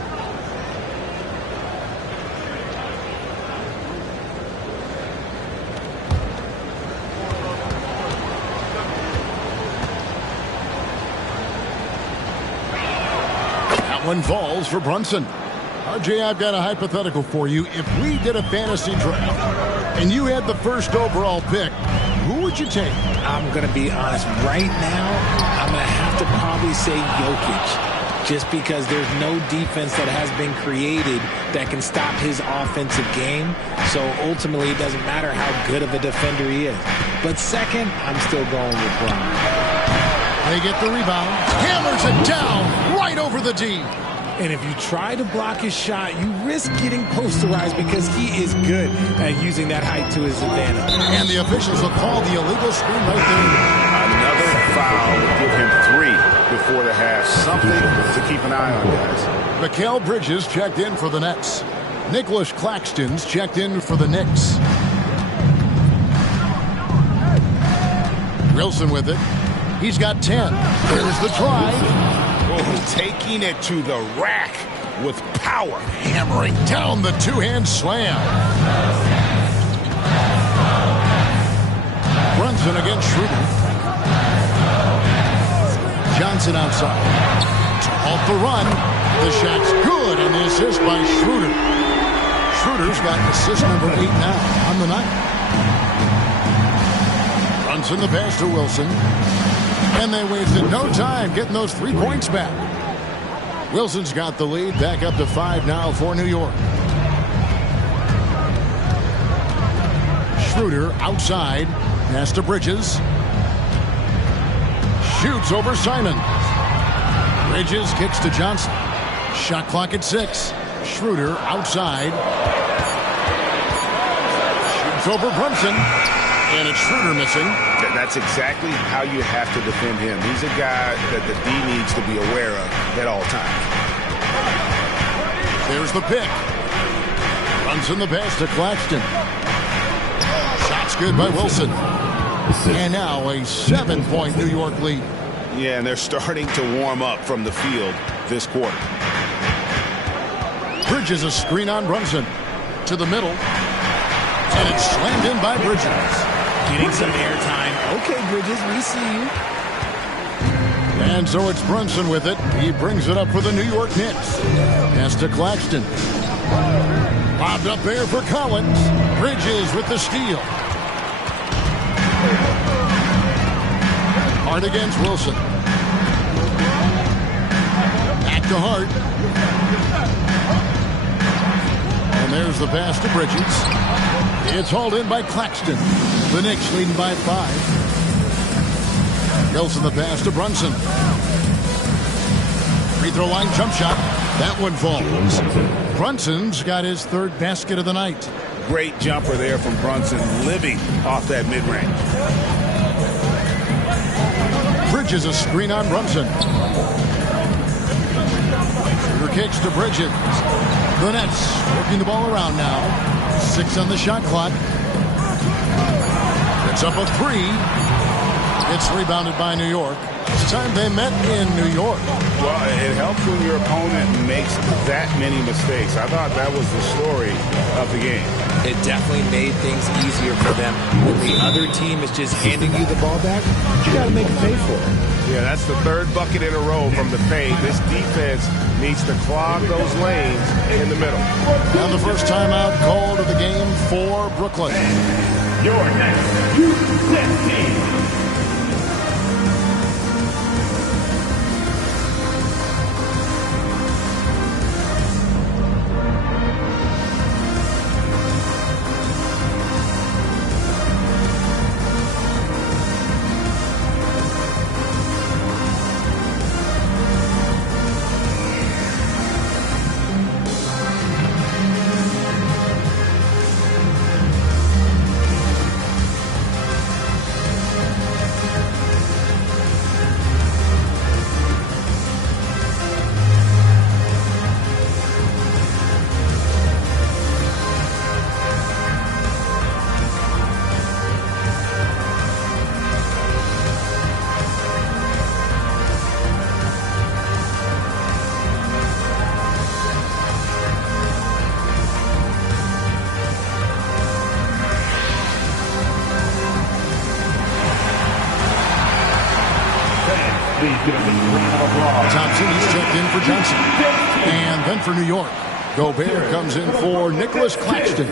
That one falls for Brunson. RJ, I've got a hypothetical for you. If we did a fantasy draft and you had the first overall pick, who would you take? I'm going to be honest. Right now, I'm going to have to probably say Jokic. Just because there's no defense that has been created that can stop his offensive game. So ultimately, it doesn't matter how good of a defender he is. But second, I'm still going with Bron. They get the rebound. Hammers it down right over the D. And if you try to block his shot, you risk getting posterized because he is good at using that height to his advantage. And the officials will call the illegal screen right there. Another foul would give him 3 before the half. Something to keep an eye on, guys. Mikal Bridges checked in for the Nets. Nicholas Claxton's checked in for the Knicks. Wilson with it. He's got 10. There's the try. Oh, taking it to the rack with power. Hammering down the two-hand slam. Brunson against Schroeder. Johnson outside. To halt the run. The shot's good, and the assist by Schroeder. Schroeder's got assist number 8 now on the night. Brunson the pass to Wilson. And they wasted no time getting those 3 points back. Wilson's got the lead, back up to 5 now for New York. Schroeder outside. Pass to Bridges. Shoots over Simon. Bridges kicks to Johnson. Shot clock at 6. Schroeder outside. Shoots over Brunson. And it's Schroeder missing. That's exactly how you have to defend him. He's a guy that the D needs to be aware of at all times. There's the pick. Brunson the pass to Claxton. Shot's good by Wilson. And now a 7-point New York lead. Yeah, and they're starting to warm up from the field this quarter. Bridges a screen on Brunson. To the middle. And it's slammed in by Bridges. Getting some airtime. Okay, Bridges, we see you. And so it's Brunson with it. He brings it up for the New York Knicks. Pass to Claxton. Bobbed up there for Collins. Bridges with the steal. Hart against Wilson. Back to Hart. And there's the pass to Bridges. It's hauled in by Claxton. The Knicks leading by 5. Wilson the pass to Brunson. Free throw line jump shot. That one falls. Brunson's got his 3rd basket of the night. Great jumper there from Brunson, living off that mid-range. Bridges a screen on Brunson. Shooter kicks to Bridges. The Nets working the ball around now. 6 on the shot clock. It's up a 3. It's rebounded by New York. This time they met in New York. Well, it helps when your opponent makes that many mistakes. I thought that was the story of the game. It definitely made things easier for them. When the other team is just handing you the ball back, you got to make them pay for it. Yeah, that's the 3rd bucket in a row from the paint. This defense needs to clog those lanes in the middle. And the first timeout called of the game for Brooklyn. Your next U-16 team. Thompson, he's checked in for Johnson. And then for New York, Gobert comes in for Nicholas Claxton.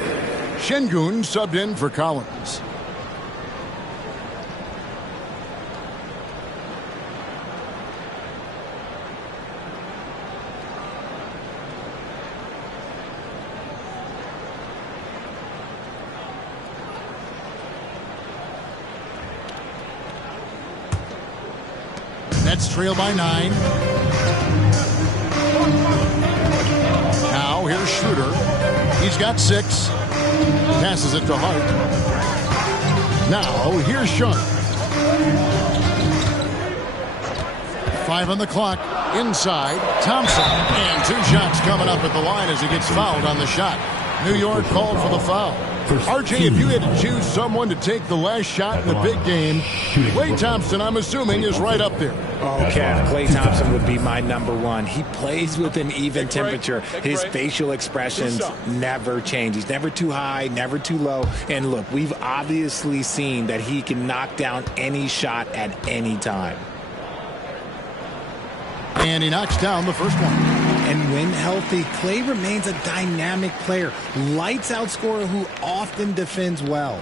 Şengün subbed in for Collins. Nets trail by 9. Now here's Schroeder. He's got 6. Passes it to Hart. Now here's Sharp. 5 on the clock. Inside. Thompson. And 2 shots coming up at the line as he gets fouled on the shot. New York called for the foul. RJ, if you had to choose someone to take the last shot in the big game, Klay Thompson, I'm assuming, is right up there. Oh, Kev, Klay Thompson would be my number 1. He plays with an even temperature. His facial expressions never change. He's never too high, never too low. And look, we've obviously seen that he can knock down any shot at any time. And he knocks down the first one. And when healthy, Klay remains a dynamic player. Lights out scorer who often defends well.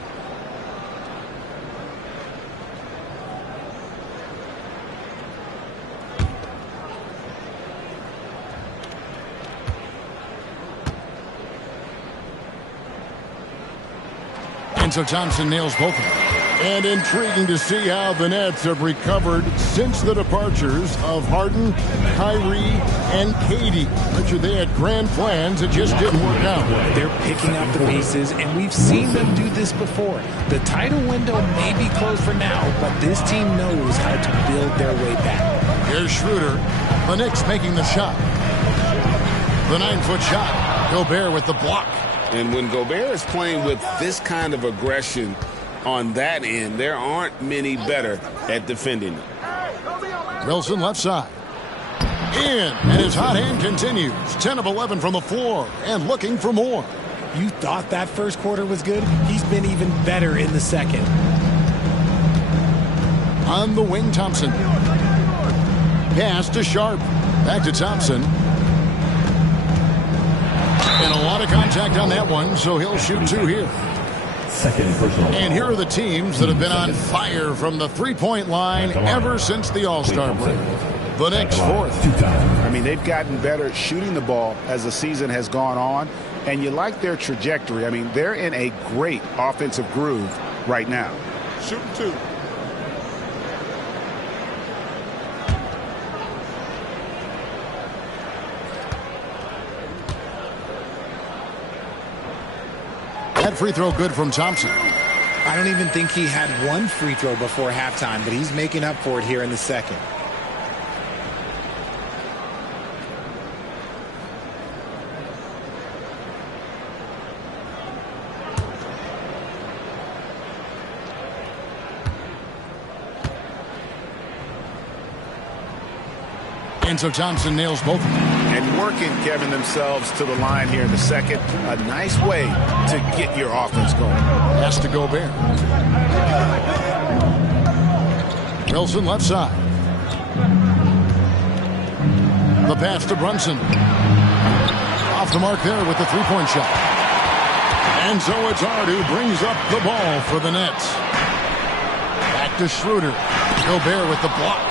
And so Thompson nails both of them. And intriguing to see how the Nets have recovered since the departures of Harden, Kyrie, and KD. Richard, they had grand plans that just didn't work out. They're picking up the pieces, and we've seen them do this before. The title window may be closed for now, but this team knows how to build their way back. Here's Schroeder. The Knicks making the shot. The 9-foot shot. Gobert with the block. And when Gobert is playing with this kind of aggression on that end, there aren't many better at defending it. Wilson left side. In, and his hot hand continues. 10 of 11 from the floor and looking for more. You thought that first quarter was good? He's been even better in the second. On the wing, Thompson. Pass to Sharp. Back to Thompson. And a lot of contact on that one, so he'll shoot 2 here. And here are the teams that have been on fire from the three-point line ever since the All-Star break. The Knicks 4th. I mean, they've gotten better at shooting the ball as the season has gone on, and you like their trajectory. I mean, they're in a great offensive groove right now. Shooting 2. That free throw good from Thompson. I don't even think he had one free throw before halftime, but he's making up for it here in the second. And so Thompson nails both of them. And working, Kevin, themselves to the line here in the second. A nice way to get your offense going. Pass to Gobert. Wilson left side. The pass to Brunson. Off the mark there with the three-point shot. And so it's Hart who brings up the ball for the Nets. Back to Schroeder. Gobert with the block.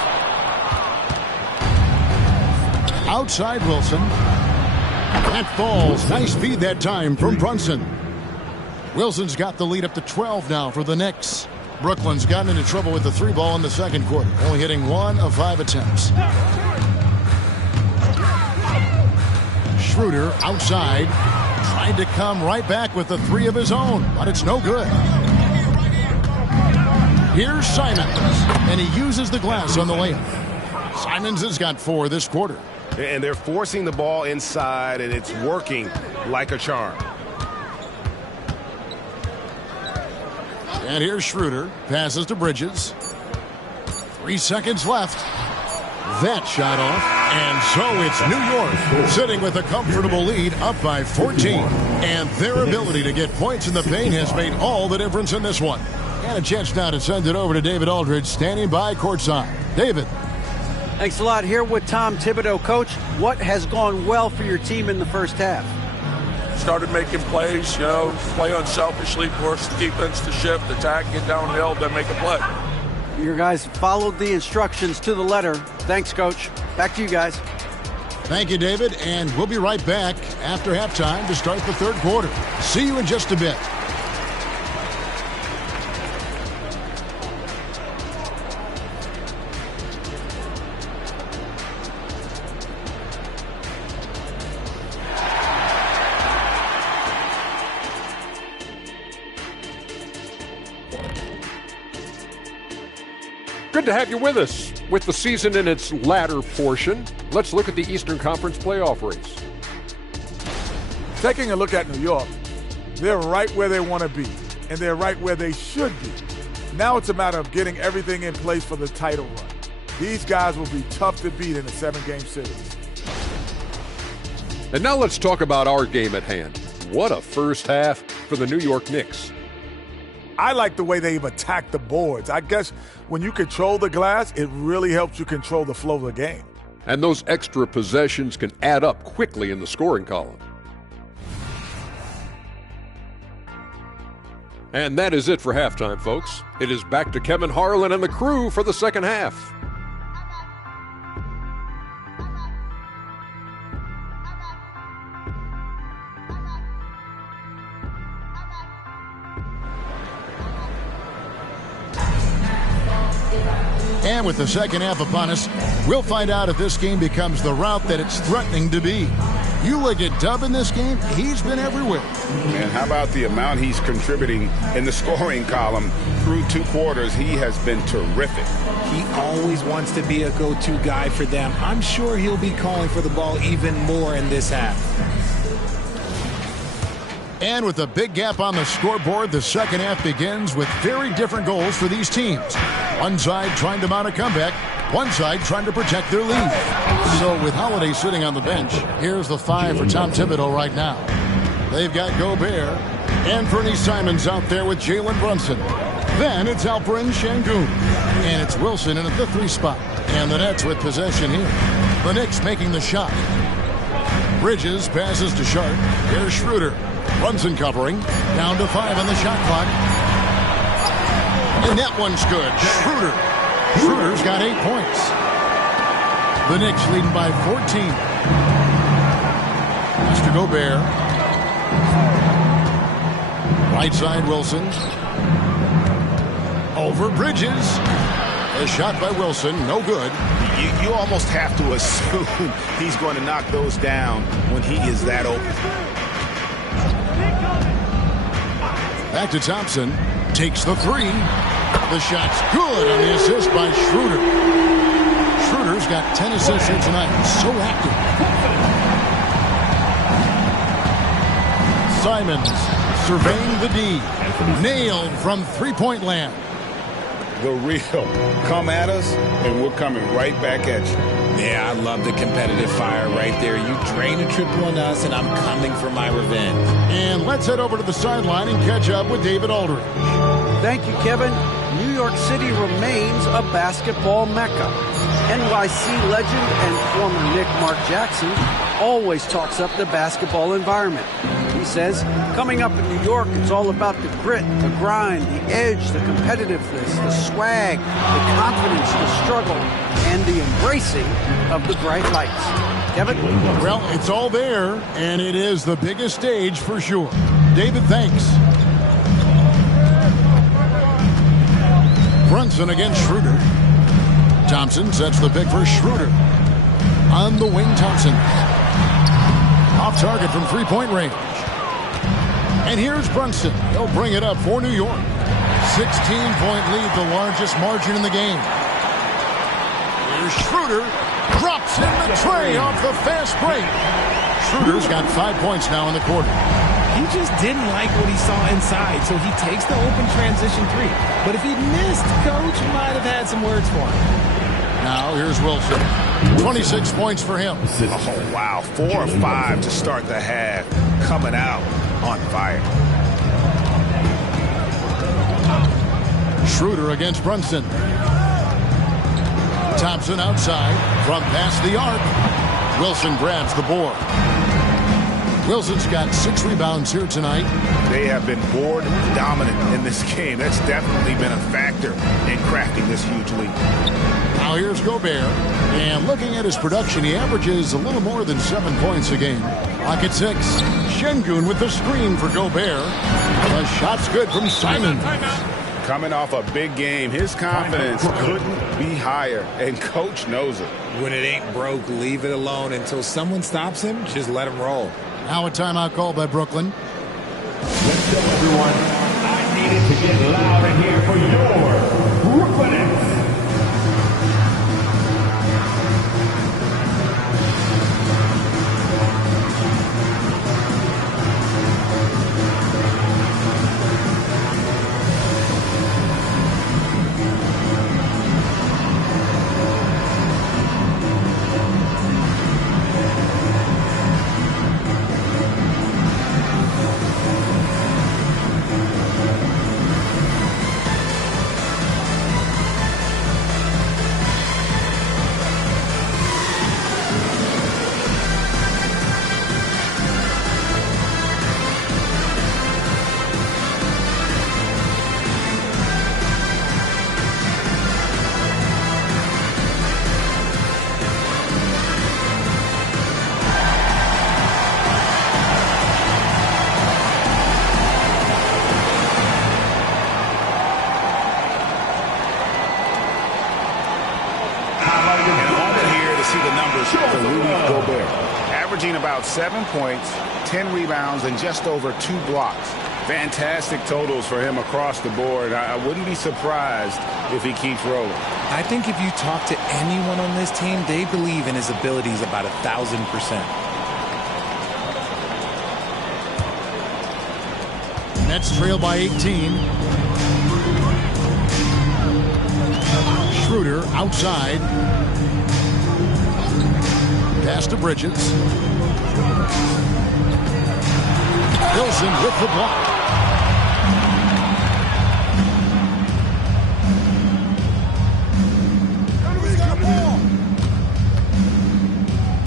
Outside Wilson. That falls. Nice feed that time from Brunson. Wilson's got the lead up to 12 now for the Knicks. Brooklyn's gotten into trouble with the 3 ball in the second quarter, only hitting 1 of 5 attempts. Schroeder outside. Tried to come right back with the 3 of his own, but it's no good. Here's Simons, and he uses the glass on the layup. Simons has got 4 this quarter. And they're forcing the ball inside, and it's working like a charm. And here's Schroeder. Passes to Bridges. 3 seconds left. That shot off. And so it's New York sitting with a comfortable lead, up by 14. And their ability to get points in the paint has made all the difference in this one. And a chance now to send it over to David Aldridge, standing by courtside. David. Thanks a lot. Here with Tom Thibodeau. Coach, what has gone well for your team in the first half? started making plays, play unselfishly, force the defense to shift, attack, get downhill, then make a play. Your guys followed the instructions to the letter. Thanks, Coach. Back to you guys. Thank you, David, and we'll be right back after halftime to start the third quarter. See you in just a bit. Good to have you with us. With the season in its latter portion, let's look at the Eastern Conference playoff race. Taking a look at New York, they're right where they want to be, and they're right where they should be. Now it's a matter of getting everything in place for the title run. These guys will be tough to beat in a 7-game series. And now let's talk about our game at hand. What a first half for the New York Knicks. I like the way they've attacked the boards. I guess when you control the glass, it really helps you control the flow of the game. And those extra possessions can add up quickly in the scoring column. And that is it for halftime, folks. It is back to Kevin Harlan and the crew for the second half. And with the second half upon us, we'll find out if this game becomes the route that it's threatening to be. You look at Dub in this game, he's been everywhere. And how about the amount he's contributing in the scoring column through 2 quarters? He has been terrific. He always wants to be a go-to guy for them. I'm sure he'll be calling for the ball even more in this half. And with a big gap on the scoreboard, the second half begins with very different goals for these teams. One side trying to mount a comeback, one side trying to protect their lead. So with Holiday sitting on the bench, here's the 5 for Tom Thibodeau right now. They've got Gobert and Fernie Simons out there with Jalen Brunson. Then it's Alperen Şengün. And it's Wilson in at the 3 spot. And the Nets with possession here. The Knicks making the shot. Bridges passes to Sharp. Here's Schroeder. Brunson covering. Down to 5 on the shot clock. And that one's good. Schroeder. Schroeder's got 8 points. The Knicks leading by 14. Mr. Gobert. Right side Wilson. Over Bridges. A shot by Wilson. No good. You almost have to assume he's going to knock those down when he is that open. Back to Thompson. Takes the 3. The shot's good on the assist by Schroeder. Schroeder's got 10 assists here tonight. So active. Simons surveying the D. Nailed from 3-point land. The real. Come at us, and we're coming right back at you. Yeah, I love the competitive fire right there. You drain a triple on us, and I'm coming for my revenge. And let's head over to the sideline and catch up with David Aldridge. Thank you, Kevin. New York City remains a basketball mecca. NYC legend and former Knick Mark Jackson always talks up the basketball environment. He says, coming up in New York, it's all about the grit, the grind, the edge, the competitiveness, the swag, the confidence, the struggle, and the embracing of the bright lights. Kevin? Well, it's all there, and it is the biggest stage for sure. David, thanks. Brunson against Schroeder. Thompson sets the pick for Schroeder. On the wing, Thompson. Off target from 3-point range. And here's Brunson. He'll bring it up for New York. 16-point lead, the largest margin in the game. Here's Schroeder. Drops in the tray off the fast break. Schroeder's got 5 points now in the quarter. He just didn't like what he saw inside, so he takes the open transition 3. But if he missed, Coach might have had some words for him. Now here's Wilson. 26 points for him. Oh, wow. 4 or 5 to start the half. Coming out on fire. Schroeder against Brunson. Thompson outside from past the arc. Wilson grabs the board. Wilson's got 6 rebounds here tonight. They have been board dominant in this game. That's definitely been a factor in crafting this huge lead. Now here's Gobert. And looking at his production, he averages a little more than 7 points a game. Clock at 6. Şengün with the screen for Gobert. The shot's good from Simon. Coming off a big game, his confidence couldn't be higher, and coach knows it. When it ain't broke, leave it alone until someone stops him. Just let him roll. Now a timeout call by Brooklyn. Let's go, everyone. I needed to get loud in here for your Brooklyn Nets. About 7 points, 10 rebounds, and just over 2 blocks. Fantastic totals for him across the board. I wouldn't be surprised if he keeps rolling. I think if you talk to anyone on this team, they believe in his abilities about 1,000%. Nets trail by 18. Schroeder outside. Pass to Bridges. Wilson with the block.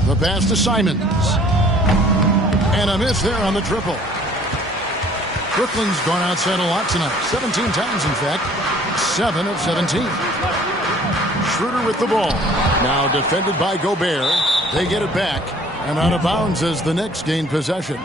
The pass to Simons. And a miss there on the triple. Brooklyn's gone outside a lot tonight. 17 times, in fact. 7 of 17. Schroeder with the ball. Now defended by Gobert. They get it back. And out of bounds as the Knicks gain possession.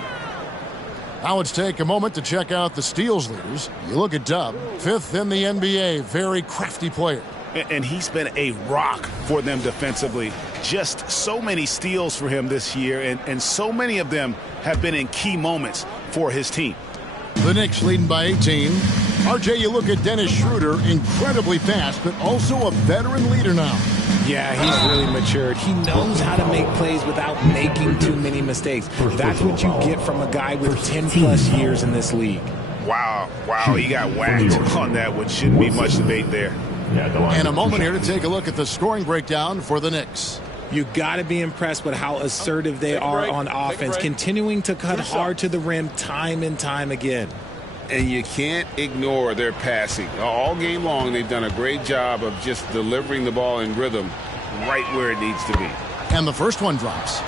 Now let's take a moment to check out the steals leaders. You look at Dub, 5th in the NBA. Very crafty player. And he's been a rock for them defensively. Just so many steals for him this year, and so many of them have been in key moments for his team. The Knicks leading by 18. RJ, you look at Dennis Schroeder, incredibly fast, but also a veteran leader now. Yeah, he's really matured. He knows how to make plays without making too many mistakes. That's what you get from a guy with 10-plus years in this league. Wow, he got whacked on that one. Shouldn't be much debate there. And a moment here to take a look at the scoring breakdown for the Knicks. You got to be impressed with how assertive they are on offense, continuing to cut hard to the rim time and time again. And you can't ignore their passing. All game long, they've done a great job of just delivering the ball in rhythm right where it needs to be. And the first one drops.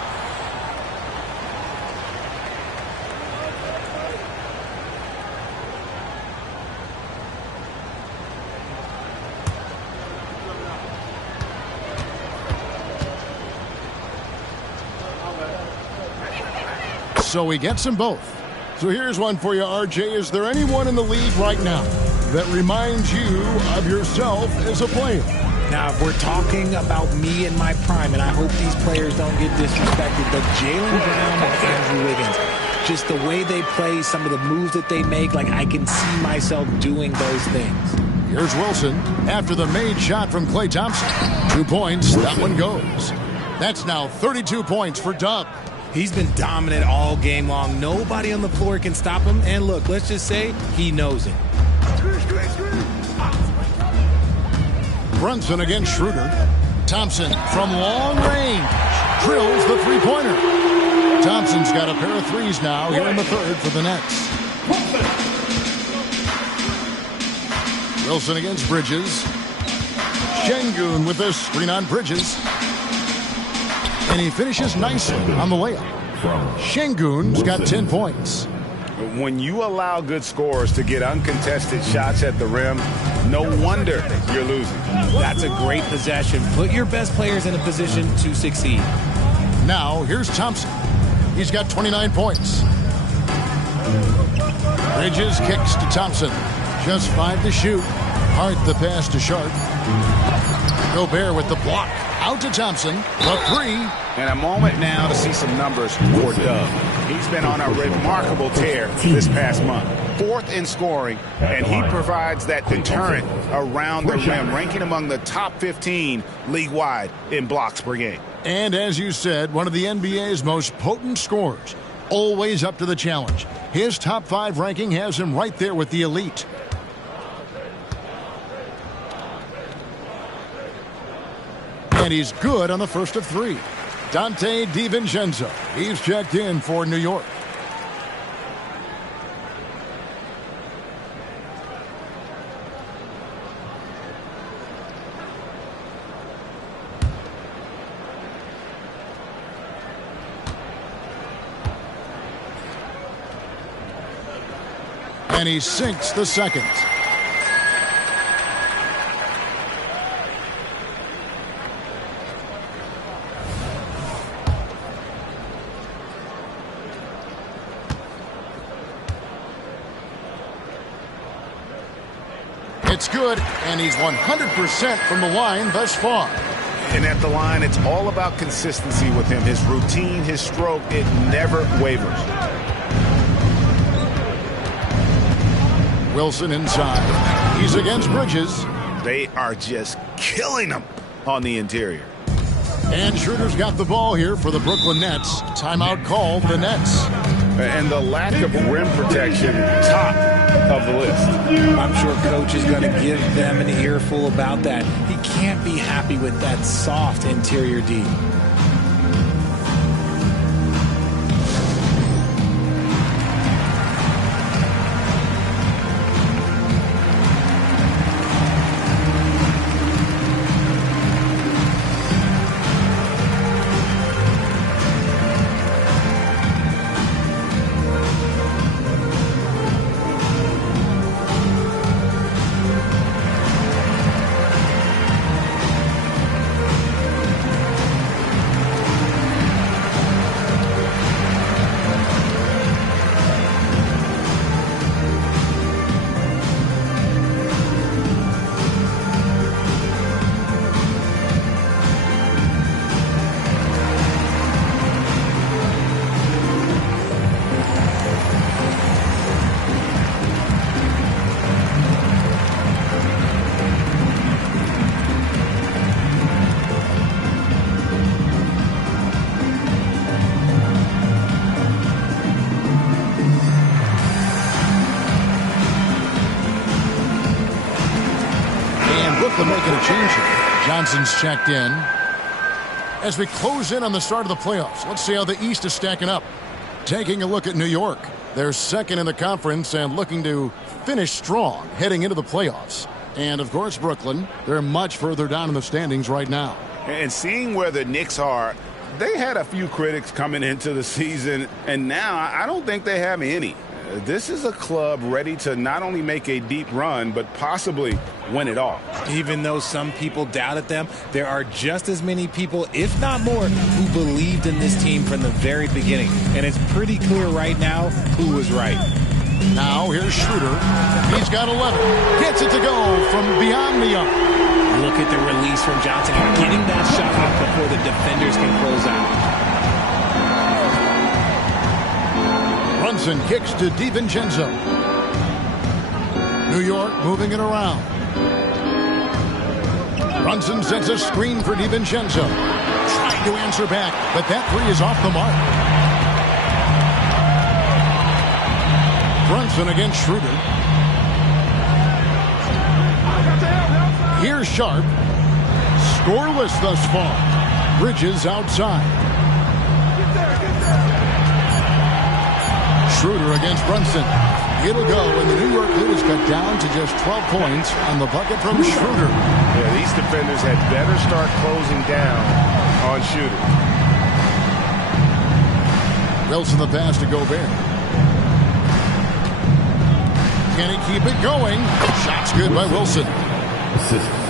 So he gets them both. So here's one for you, RJ. Is there anyone in the league right now that reminds you of yourself as a player? Now, if we're talking about me in my prime, and I hope these players don't get disrespected, but Jaylen Brown and Andrew Wiggins, just the way they play, some of the moves that they make, like I can see myself doing those things. Here's Wilson after the made shot from Klay Thompson. 2 points, that one goes. That's now 32 points for Dub. He's been dominant all game long. Nobody on the floor can stop him. And look, let's just say he knows it. Brunson against Schroeder. Thompson from long range drills the three-pointer. Thompson's got a pair of threes now here in the third for the Nets. Wilson against Bridges. Şengün with a screen on Bridges. And he finishes nicely on the layup. Şengün's got 10 points. When you allow good scorers to get uncontested shots at the rim, no wonder you're losing. That's a great possession. Put your best players in a position to succeed. Now, here's Thompson. He's got 29 points. Bridges kicks to Thompson. Just 5 to shoot. Hart the pass to Sharp. Gobert with the block. Out to Thompson. The 3. And a moment now to see some numbers for Dove. He's been on a remarkable tear this past month. 4th in scoring, and he provides that deterrent around the rim, ranking among the top 15 league-wide in blocks per game. And as you said, one of the NBA's most potent scorers. Always up to the challenge. His top 5 ranking has him right there with the elite. And he's good on the first of 3. Dante DiVincenzo. He's checked in for New York. And he sinks the second. It's good, and he's 100% from the line thus far. And at the line, it's all about consistency with him. His routine, his stroke, it never wavers. Wilson inside. He's against Bridges. They are just killing him on the interior. And Schroeder's got the ball here for the Brooklyn Nets. Timeout called the Nets. And the lack of rim protection, top of the list. I'm sure coach is going to give them an earful about that. He can't be happy with that soft interior D. Making a change here. Johnson's checked in. As we close in on the start of the playoffs, let's see how the East is stacking up. Taking a look at New York. They're second in the conference and looking to finish strong heading into the playoffs. And, of course, Brooklyn, they're much further down in the standings right now. And seeing where the Knicks are, they had a few critics coming into the season, and now I don't think they have any. This is a club ready to not only make a deep run, but possibly win it all. Even though some people doubted them, there are just as many people, if not more, who believed in this team from the very beginning. And it's pretty clear right now who was right. Now here's Schroeder. He's got 11. Gets it to go from beyond the arc. Look at the release from Johnson. Getting that shot off before the defenders can close out. Brunson kicks to DiVincenzo. New York moving it around. Brunson sets a screen for DiVincenzo. Trying to answer back, but that 3 is off the mark. Brunson against Schroeder. Here's Sharp. Scoreless thus far. Bridges outside. Schroeder against Brunson. It'll go, and the New York lead is cut down to just 12 points on the bucket from Schroeder. Yeah, these defenders had better start closing down on Schroeder. Wilson the pass to Gobert. Can he keep it going? Shot's good by Wilson.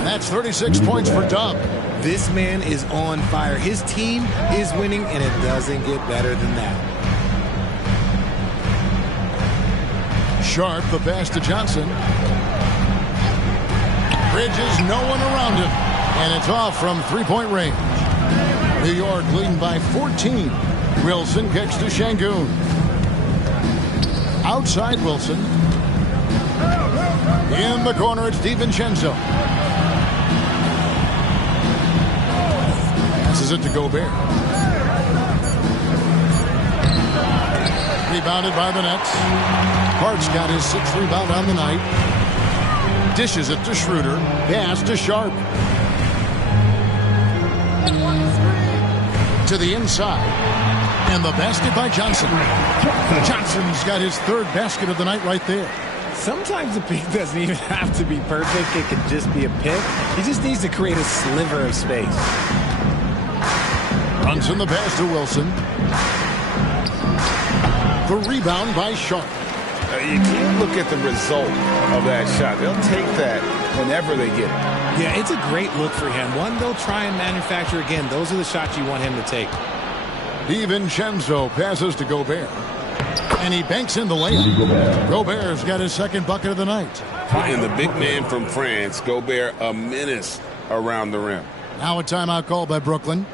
That's 36 points for Dub. This man is on fire. His team is winning, and it doesn't get better than that. Sharp, the pass to Johnson. Bridges, no one around him. And it's off from three-point range. New York leading by 14. Wilson kicks to Şengün. Outside Wilson. In the corner, it's DiVincenzo. Passes it to Gobert. Rebounded by the Nets. Hart's got his 6th rebound on the night. Dishes it to Schroeder. Pass to Sharp. To the inside. And the basket by Johnson. Johnson's got his 3rd basket of the night right there. Sometimes the pick doesn't even have to be perfect. It can just be a pick. He just needs to create a sliver of space. Runs in the pass to Wilson. The rebound by Sharp. You can't look at the result of that shot. They'll take that whenever they get it. Yeah, it's a great look for him. One they'll try and manufacture again. Those are the shots you want him to take. DiVincenzo passes to Gobert. And he banks in the layup. Gobert's got his 2nd bucket of the night. And the big man from France, Gobert, a menace around the rim. Now a timeout call by Brooklyn.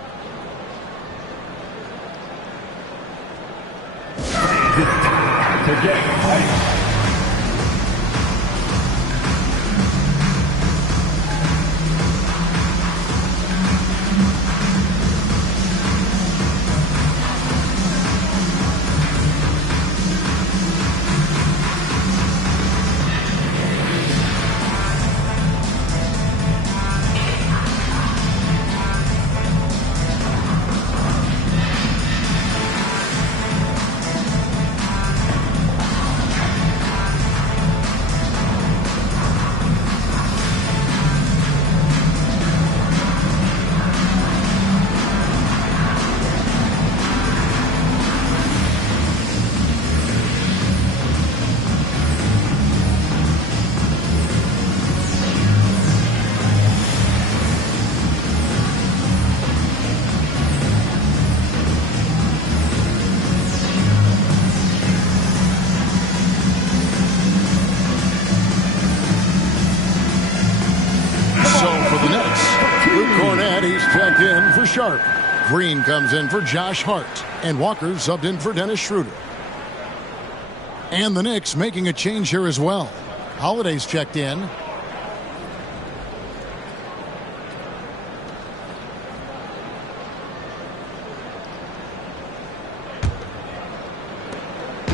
Checked in for Sharp. Green comes in for Josh Hart. And Walker subbed in for Dennis Schroeder. And the Knicks making a change here as well. Holiday's checked in.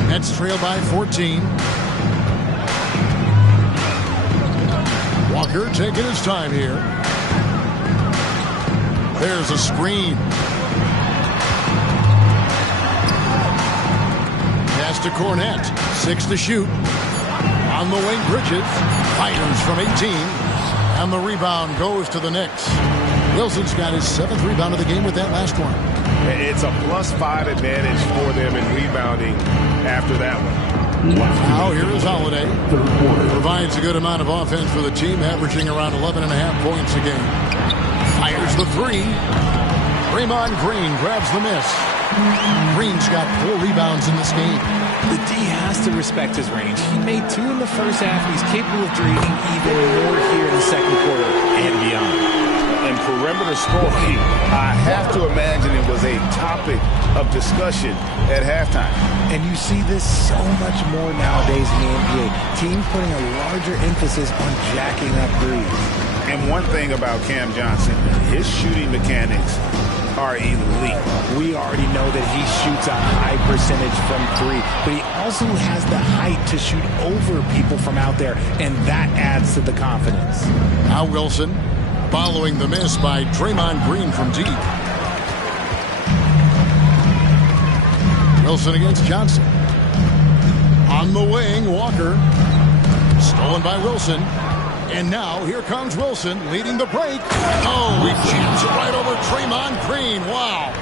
Nets trail by 14. Walker taking his time here. There's a screen. Pass to Cornette. 6 to shoot. On the wing, Bridges. Fires from 18. And the rebound goes to the Knicks. Wilson's got his 7th rebound of the game with that last one. It's a +5 advantage for them in rebounding after that one. Now here is Holiday. Provides a good amount of offense for the team, averaging around 11.5 points a game. Fires the 3. Draymond Green grabs the miss. Green's got 4 rebounds in this game. The D has to respect his range. He made 2 in the first half. He's capable of draining even more here in the second quarter and beyond. And perimeter scoring, I have to imagine it was a topic of discussion at halftime. And you see this so much more nowadays in the NBA. Teams putting a larger emphasis on jacking up threes. And one thing about Cam Johnson, his shooting mechanics are elite. We already know that he shoots a high percentage from 3, but he also has the height to shoot over people from out there, and that adds to the confidence. Now Wilson, following the miss by Draymond Green from deep. Wilson against Johnson. On the wing, Walker. Stolen by Wilson. And now, here comes Wilson, leading the break. Oh, he jams it right over Draymond Green. Wow.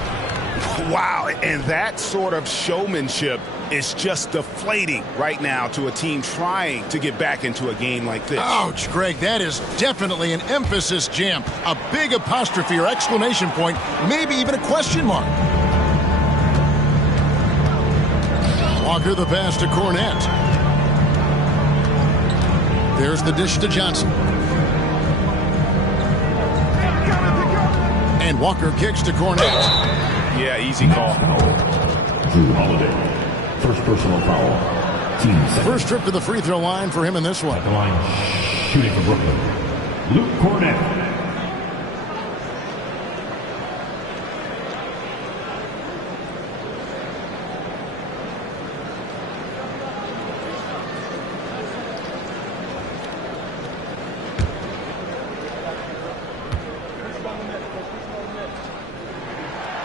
Wow, and that sort of showmanship is just deflating right now to a team trying to get back into a game like this. Ouch, Greg, that is definitely an emphasis jam. A big apostrophe or exclamation point, maybe even a question mark. Walker the pass to Cornette. There's the dish to Johnson. And Walker kicks to Cornette. Yeah, easy call. Drew Holiday. First personal foul. Team second. First trip to the free throw line for him in this one. At the line, shooting for Brooklyn, Luke Cornette.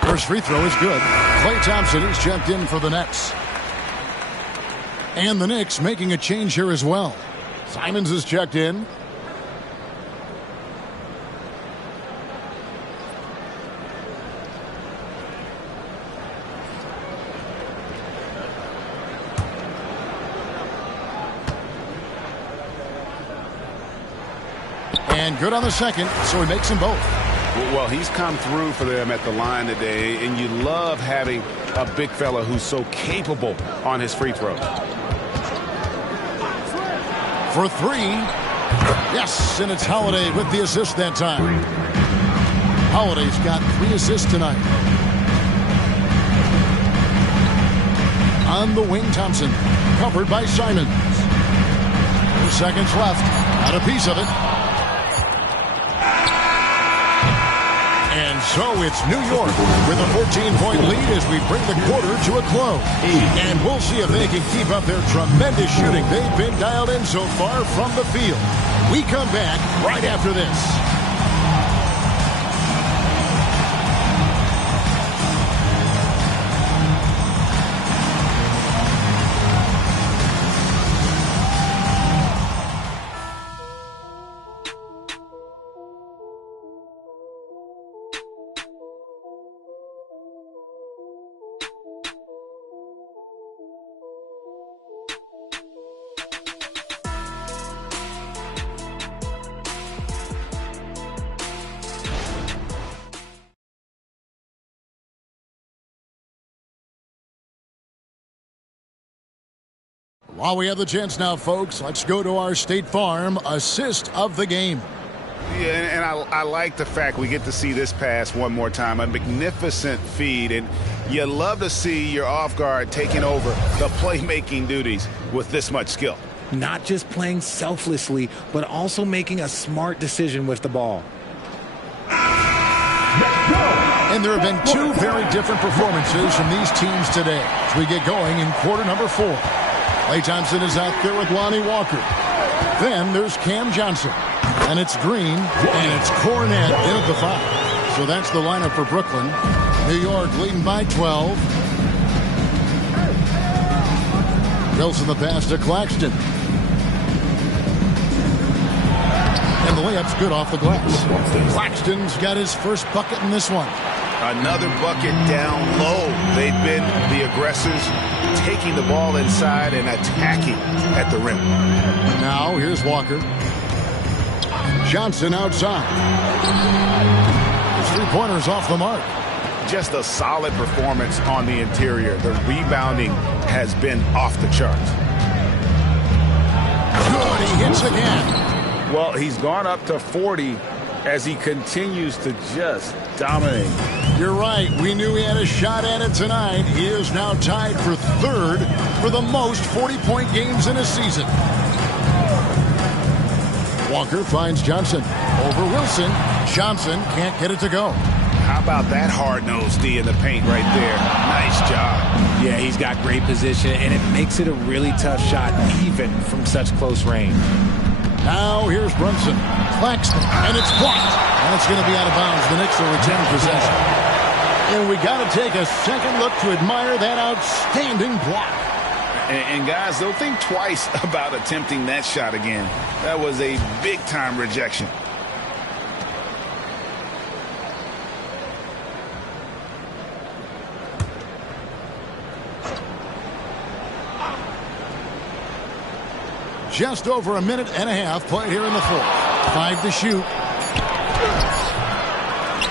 First free throw is good. Klay Thompson is checked in for the Nets. And the Knicks making a change here as well. Simons is checked in. And good on the second, so he makes them both. Well, he's come through for them at the line today, and you love having a big fella who's so capable on his free throws. For three. Yes, and it's Holiday with the assist that time. Holiday's got 3 assists tonight. On the wing, Thompson. Covered by Simons. 2 seconds left. Got a piece of it. And so it's New York with a 14-point lead as we bring the quarter to a close. And we'll see if they can keep up their tremendous shooting they've been dialed in so far from the field. We come back right after this. While we have the chance now, folks, let's go to our State Farm assist of the game. Yeah, and I like the fact we get to see this pass one more time. A magnificent feed, and you love to see your off guard taking over the playmaking duties with this much skill. Not just playing selflessly, but also making a smart decision with the ball. And there have been 2 very different performances from these teams today as we get going in quarter number 4. Klay Thompson is out there with Lonnie Walker. Then there's Cam Johnson. And it's Green. And it's Cornette in at the 5. So that's the lineup for Brooklyn. New York leading by 12. Wilson the pass to Claxton. And the layup's good off the glass. Claxton's got his first bucket in this one. Another bucket down low. They've been the aggressors, taking the ball inside and attacking at the rim. Now here's Walker. Johnson outside. His 3-pointers off the mark. Just a solid performance on the interior. The rebounding has been off the charts. Good, he hits again. Well, he's gone up to 40 as he continues to just dominate. You're right. We knew he had a shot at it tonight. He is now tied for 3rd for the most 40-point games in a season. Walker finds Johnson over Wilson. Johnson can't get it to go. How about that hard-nosed D in the paint right there? Nice job. Yeah, he's got great position, and it makes it a really tough shot, even from such close range. Now here's Brunson. Claxton, and it's blocked. That's going to be out of bounds. The Knicks will retain possession. And we got to take a second look to admire that outstanding block. And guys, don't think twice about attempting that shot again. That was a big-time rejection. just over a minute and a half played here in the fourth. 5 to shoot.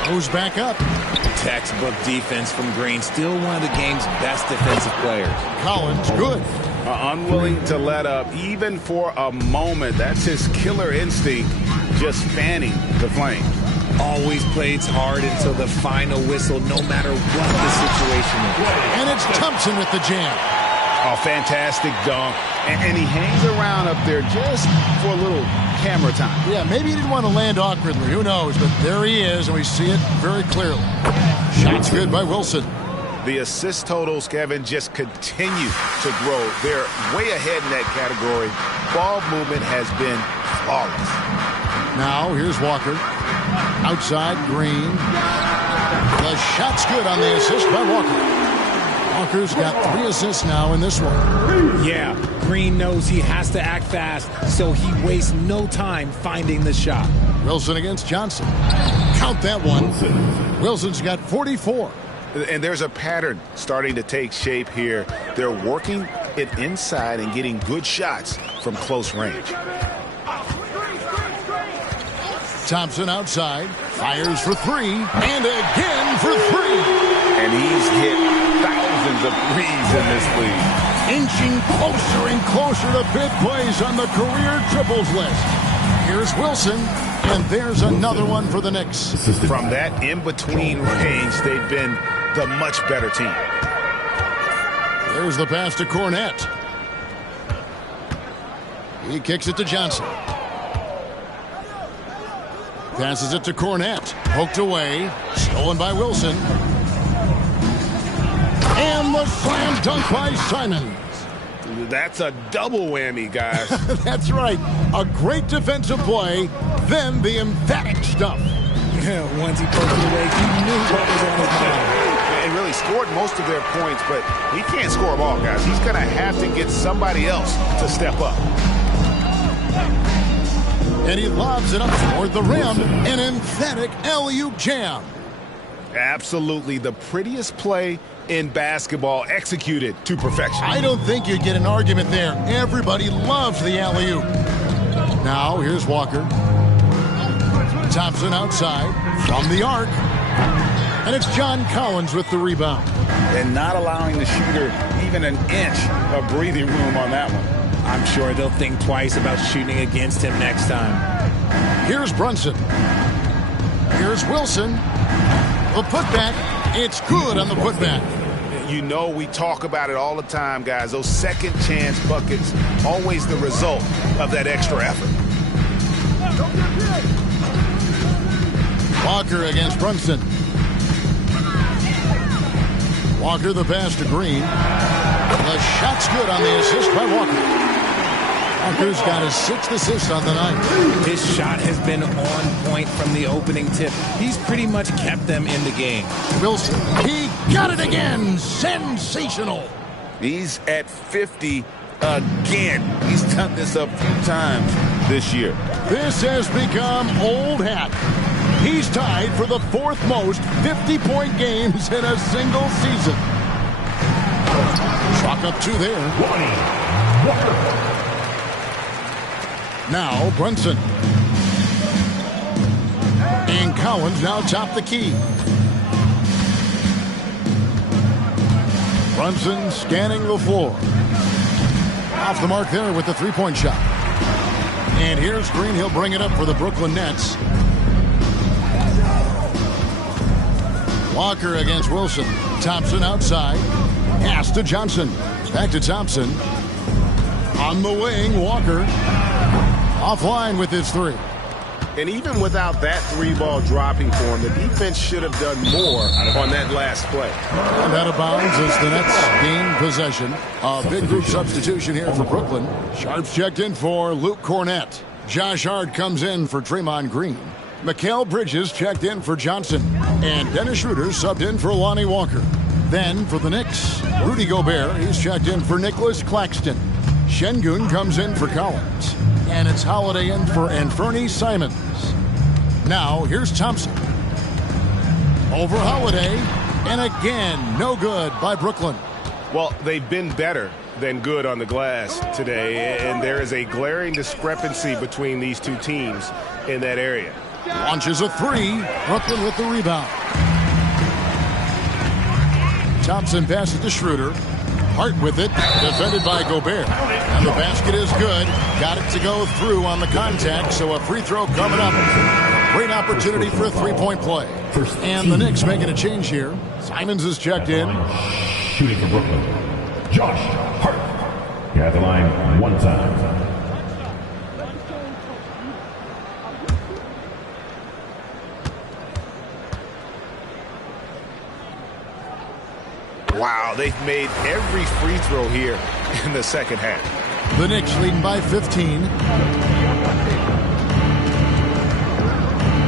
Goes back up. Textbook defense from Green. Still one of the game's best defensive players. Collins, good. Unwilling to let up even for a moment. That's his killer instinct, just fanning the flame. Always plays hard until the final whistle, no matter what the situation is. And it's Thompson with the jam. Oh, fantastic dunk. And he hangs around up there just for a little camera time. Yeah, maybe he didn't want to land awkwardly. Who knows? But there he is, and we see it very clearly. Shots good by Wilson. The assist totals, Kevin, just continue to grow. They're way ahead in that category. Ball movement has been flawless. Now, here's Walker. Outside, Green. The shot's good on the assist by Walker. Walker's got 3 assists now in this one. Yeah, Green knows he has to act fast, so he wastes no time finding the shot. Wilson against Johnson. Count that one. Wilson's got 44. And there's a pattern starting to take shape here. They're working it inside and getting good shots from close range. Thompson outside, fires for 3, and again for 3. And he's hit thousands of threes in this league. Inching closer and closer to big plays on the career triples list. Here's Wilson, and there's another one for the Knicks. From that in-between range, they've been the much better team. There's the pass to Cornette. He kicks it to Johnson. Passes it to Cornette. Poked away. Stolen by Wilson. And the slam dunk by Simons. That's a double whammy, guys. That's right. A great defensive play, then the emphatic stuff. Yeah, once he poked it away, he knew what was on his mind. And really scored most of their points, but he can't score them all, guys. He's going to have to get somebody else to step up. And he lobs it up toward the rim. An emphatic alley-oop jam. Absolutely the prettiest play in basketball, executed to perfection. I don't think you'd get an argument there. Everybody loves the alley-oop. Now, here's Walker. Thompson outside from the arc. And it's John Collins with the rebound. And not allowing the shooter even an inch of breathing room on that one. I'm sure they'll think twice about shooting against him next time. Here's Brunson. Here's Wilson. The putback. It's good on the putback. You know we talk about it all the time, guys. Those second chance buckets, always the result of that extra effort. Walker against Brunson. Walker the pass to Green. The shot's good on the assist by Walker. Walker's got his 6th assist on the night. His shot has been on point from the opening tip. He's pretty much kept them in the game. Wilson, he got it again. Sensational. He's at 50 again. He's done this a few times this year. This has become old hat. He's tied for the 4th most 50-point games in a single season. Chalk up 2 there. Walker. Now Brunson. And Collins now top the key. Brunson scanning the floor. Off the mark there with the 3-point shot. And here's Green. He'll bring it up for the Brooklyn Nets. Walker against Wilson. Thompson outside. Pass to Johnson. Back to Thompson. On the wing, Walker. Offline with his 3. And even without that 3-ball dropping for him, the defense should have done more on that last play. And out of bounds as the Nets gain possession. A big group substitution here for Brooklyn. Sharps checked in for Luke Cornette. Josh Hart comes in for Draymond Green. Mikal Bridges checked in for Johnson. And Dennis Schroeder subbed in for Lonnie Walker. Then for the Knicks, Rudy Gobert. He's checked in for Nicholas Claxton. Şengün comes in for Collins. And it's Holiday in for Anthony Simons. Now, here's Thompson. Over Holiday. And again, no good by Brooklyn. Well, they've been better than good on the glass today, and there is a glaring discrepancy between these two teams in that area. Launches a three. Brooklyn with the rebound. Thompson passes to Schroeder. Hart with it. Defended by Gobert. And the basket is good. Got it to go through on the contact, so a free throw coming up. Great opportunity for a three-point play. And the Knicks making a change here. Simons is checked in. Shooting for Brooklyn, Josh Hart. You're at the line one time. Wow, they've made every free throw here in the second half. The Knicks leading by 15.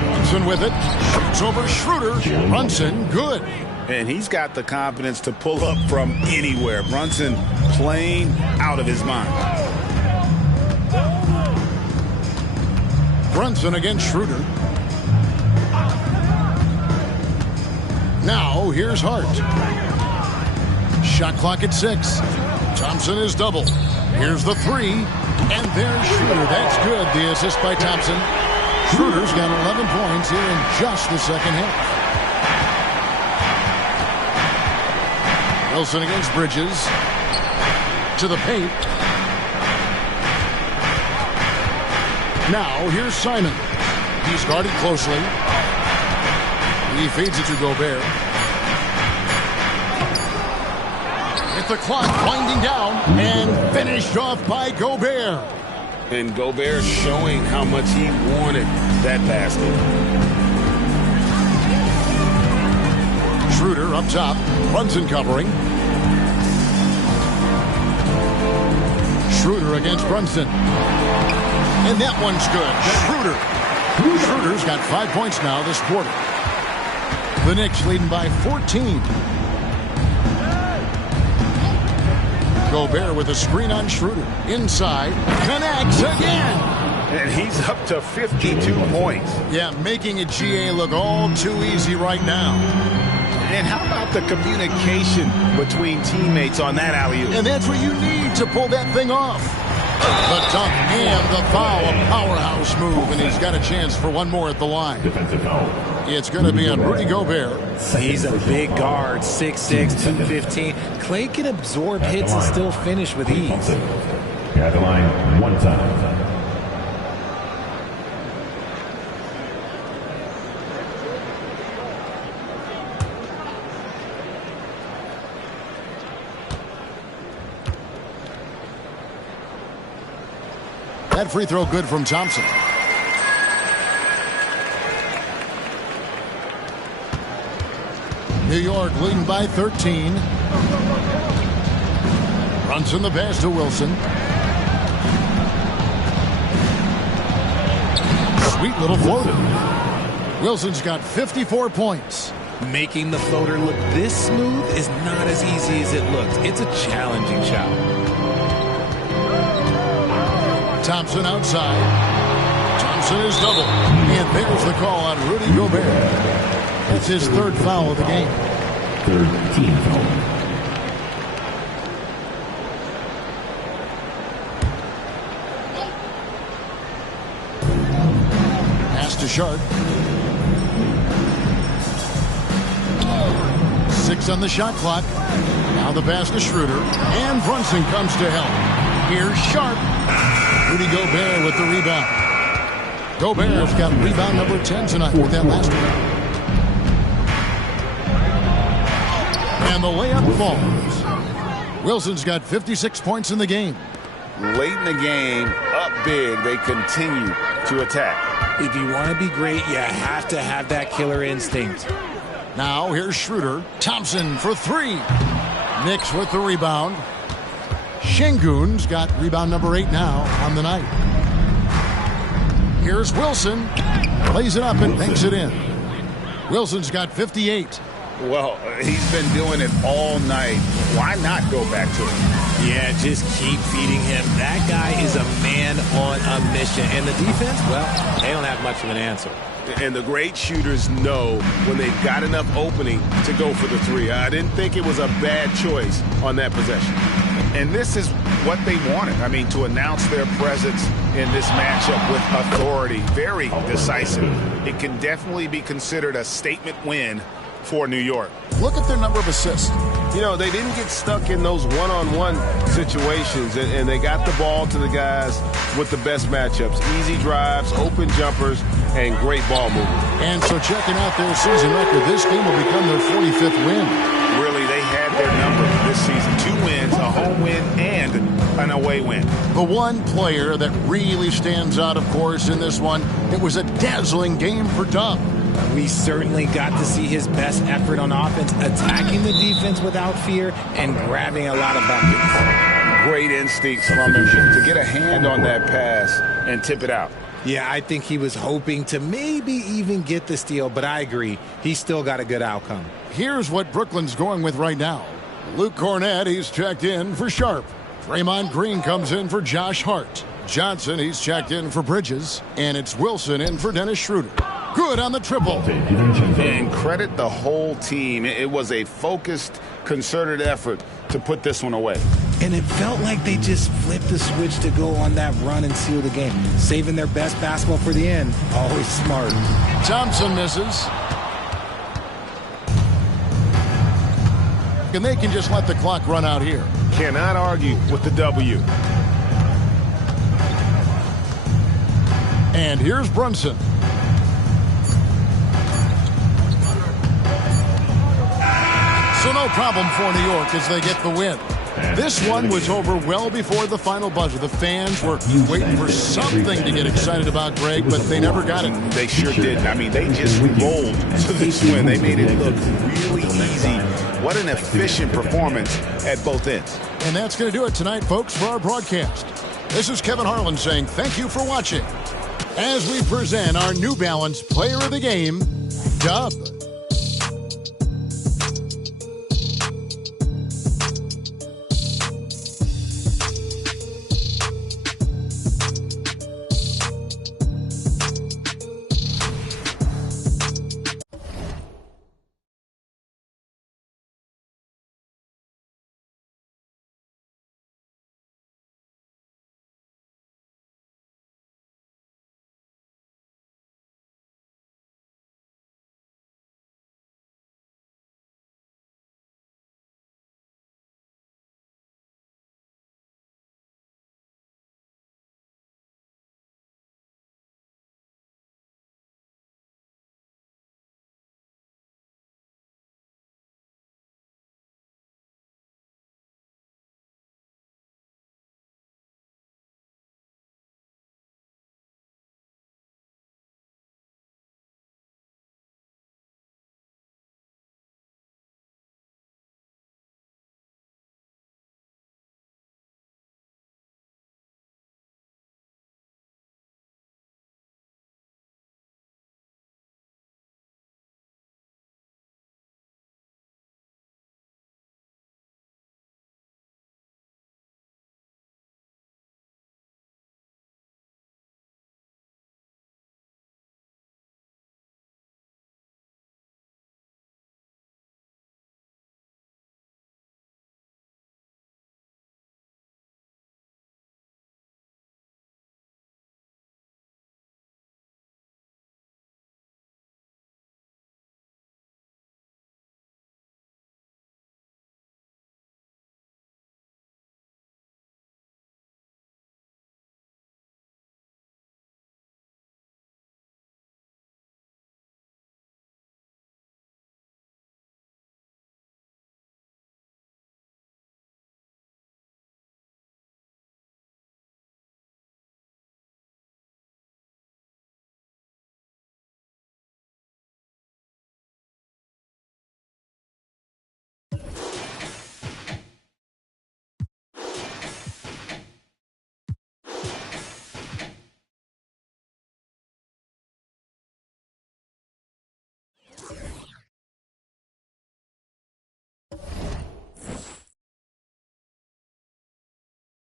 Brunson with it. Shoots over Schroeder. Brunson, good. And he's got the confidence to pull up from anywhere. Brunson playing out of his mind. Brunson against Schroeder. Now, here's Hart. Shot clock at 6. Thompson is double. Here's the three. And there's Schroeder. That's good. The assist by Thompson. Schroeder's got 11 points here in just the second half. Wilson against Bridges. To the paint. Now, here's Simon. He's guarded closely. He feeds it to Gobert. With the clock winding down and finished off by Gobert. And Gobert showing how much he wanted that basket. Schroeder up top. Brunson covering. Schroeder against Brunson. And that one's good. Schroeder. Schroeder's got 5 points now this quarter. The Knicks leading by 14. Gobert with a screen on Schroeder. Inside. Connects again. And he's up to 52 points. Yeah, making a GA look all too easy right now. And how about the communication between teammates on that alley-oop? And that's what you need to pull that thing off. The dunk and the foul, a powerhouse move, and he's got a chance for one more at the line. Defensive foul. It's going to be on Rudy Gobert. He's a big guard, 6'6", 215. Clay can absorb hits and still finish with ease. You're at the line one time. That free throw good from Thompson. New York leading by 13. Brunson the pass to Wilson. Sweet little floater. Wilson's got 54 points. Making the floater look this smooth is not as easy as it looks. It's a challenging shot. Thompson outside. Thompson is double. And there's the call on Rudy Gobert. That's his third foul of the game. Third team foul. Pass to Sharp. 6 on the shot clock. Now the pass to Schroeder. And Brunson comes to help. Here's Sharp. Rudy Gobert with the rebound. Gobert's got rebound number 10 tonight with that last one. And the layup falls. Wilson's got 56 points in the game. Late in the game, up big, they continue to attack. If you want to be great, you have to have that killer instinct. Now here's Schroeder. Thompson for 3. Knicks with the rebound. Şengün's got rebound number 8 now on the night. Here's Wilson. Lays it up and banks it in. Wilson's got 58. Well, he's been doing it all night. Why not go back to it? Yeah, just keep feeding him. That guy is a man on a mission. And the defense, well, they don't have much of an answer. And the great shooters know when they've got enough opening to go for the 3. I didn't think it was a bad choice on that possession. And this is what they wanted. I mean, to announce their presence in this matchup with authority, very decisive. It can definitely be considered a statement win for New York. Look at their number of assists. You know, they didn't get stuck in those one-on-one situations, and they got the ball to the guys with the best matchups. Easy drives, open jumpers, and great ball movement. And so checking out their season record, this game will become their 45th win. Really, they had their number this season. 2 wins, a home win, and an away win. The one player that really stands out, of course, in this one, it was a dazzling game for Dub. We certainly got to see his best effort on offense, attacking the defense without fear and grabbing a lot of buckets. Great instincts from him to get a hand on that pass and tip it out. Yeah, I think he was hoping to maybe even get the steal, but I agree. He still got a good outcome. Here's what Brooklyn's going with right now. Luke Cornett, he's checked in for Sharp. Draymond Green comes in for Josh Hart. Johnson, he's checked in for Bridges. And it's Wilson in for Dennis Schroeder. Good on the triple. And credit the whole team. It was a focused, concerted effort to put this one away. And it felt like they just flipped the switch to go on that run and seal the game. Saving their best basketball for the end. Always smart. Thompson misses. And they can just let the clock run out here. Cannot argue with the W. And here's Brunson. So no problem for New York as they get the win. This one was over well before the final buzzer. The fans were waiting for something to get excited about, Greg, but they never got it. They sure didn't. I mean, they just rolled to this win. They made it look really easy. What an efficient performance at both ends. And that's going to do it tonight, folks, for our broadcast. This is Kevin Harlan saying thank you for watching as we present our New Balance Player of the Game, Dub.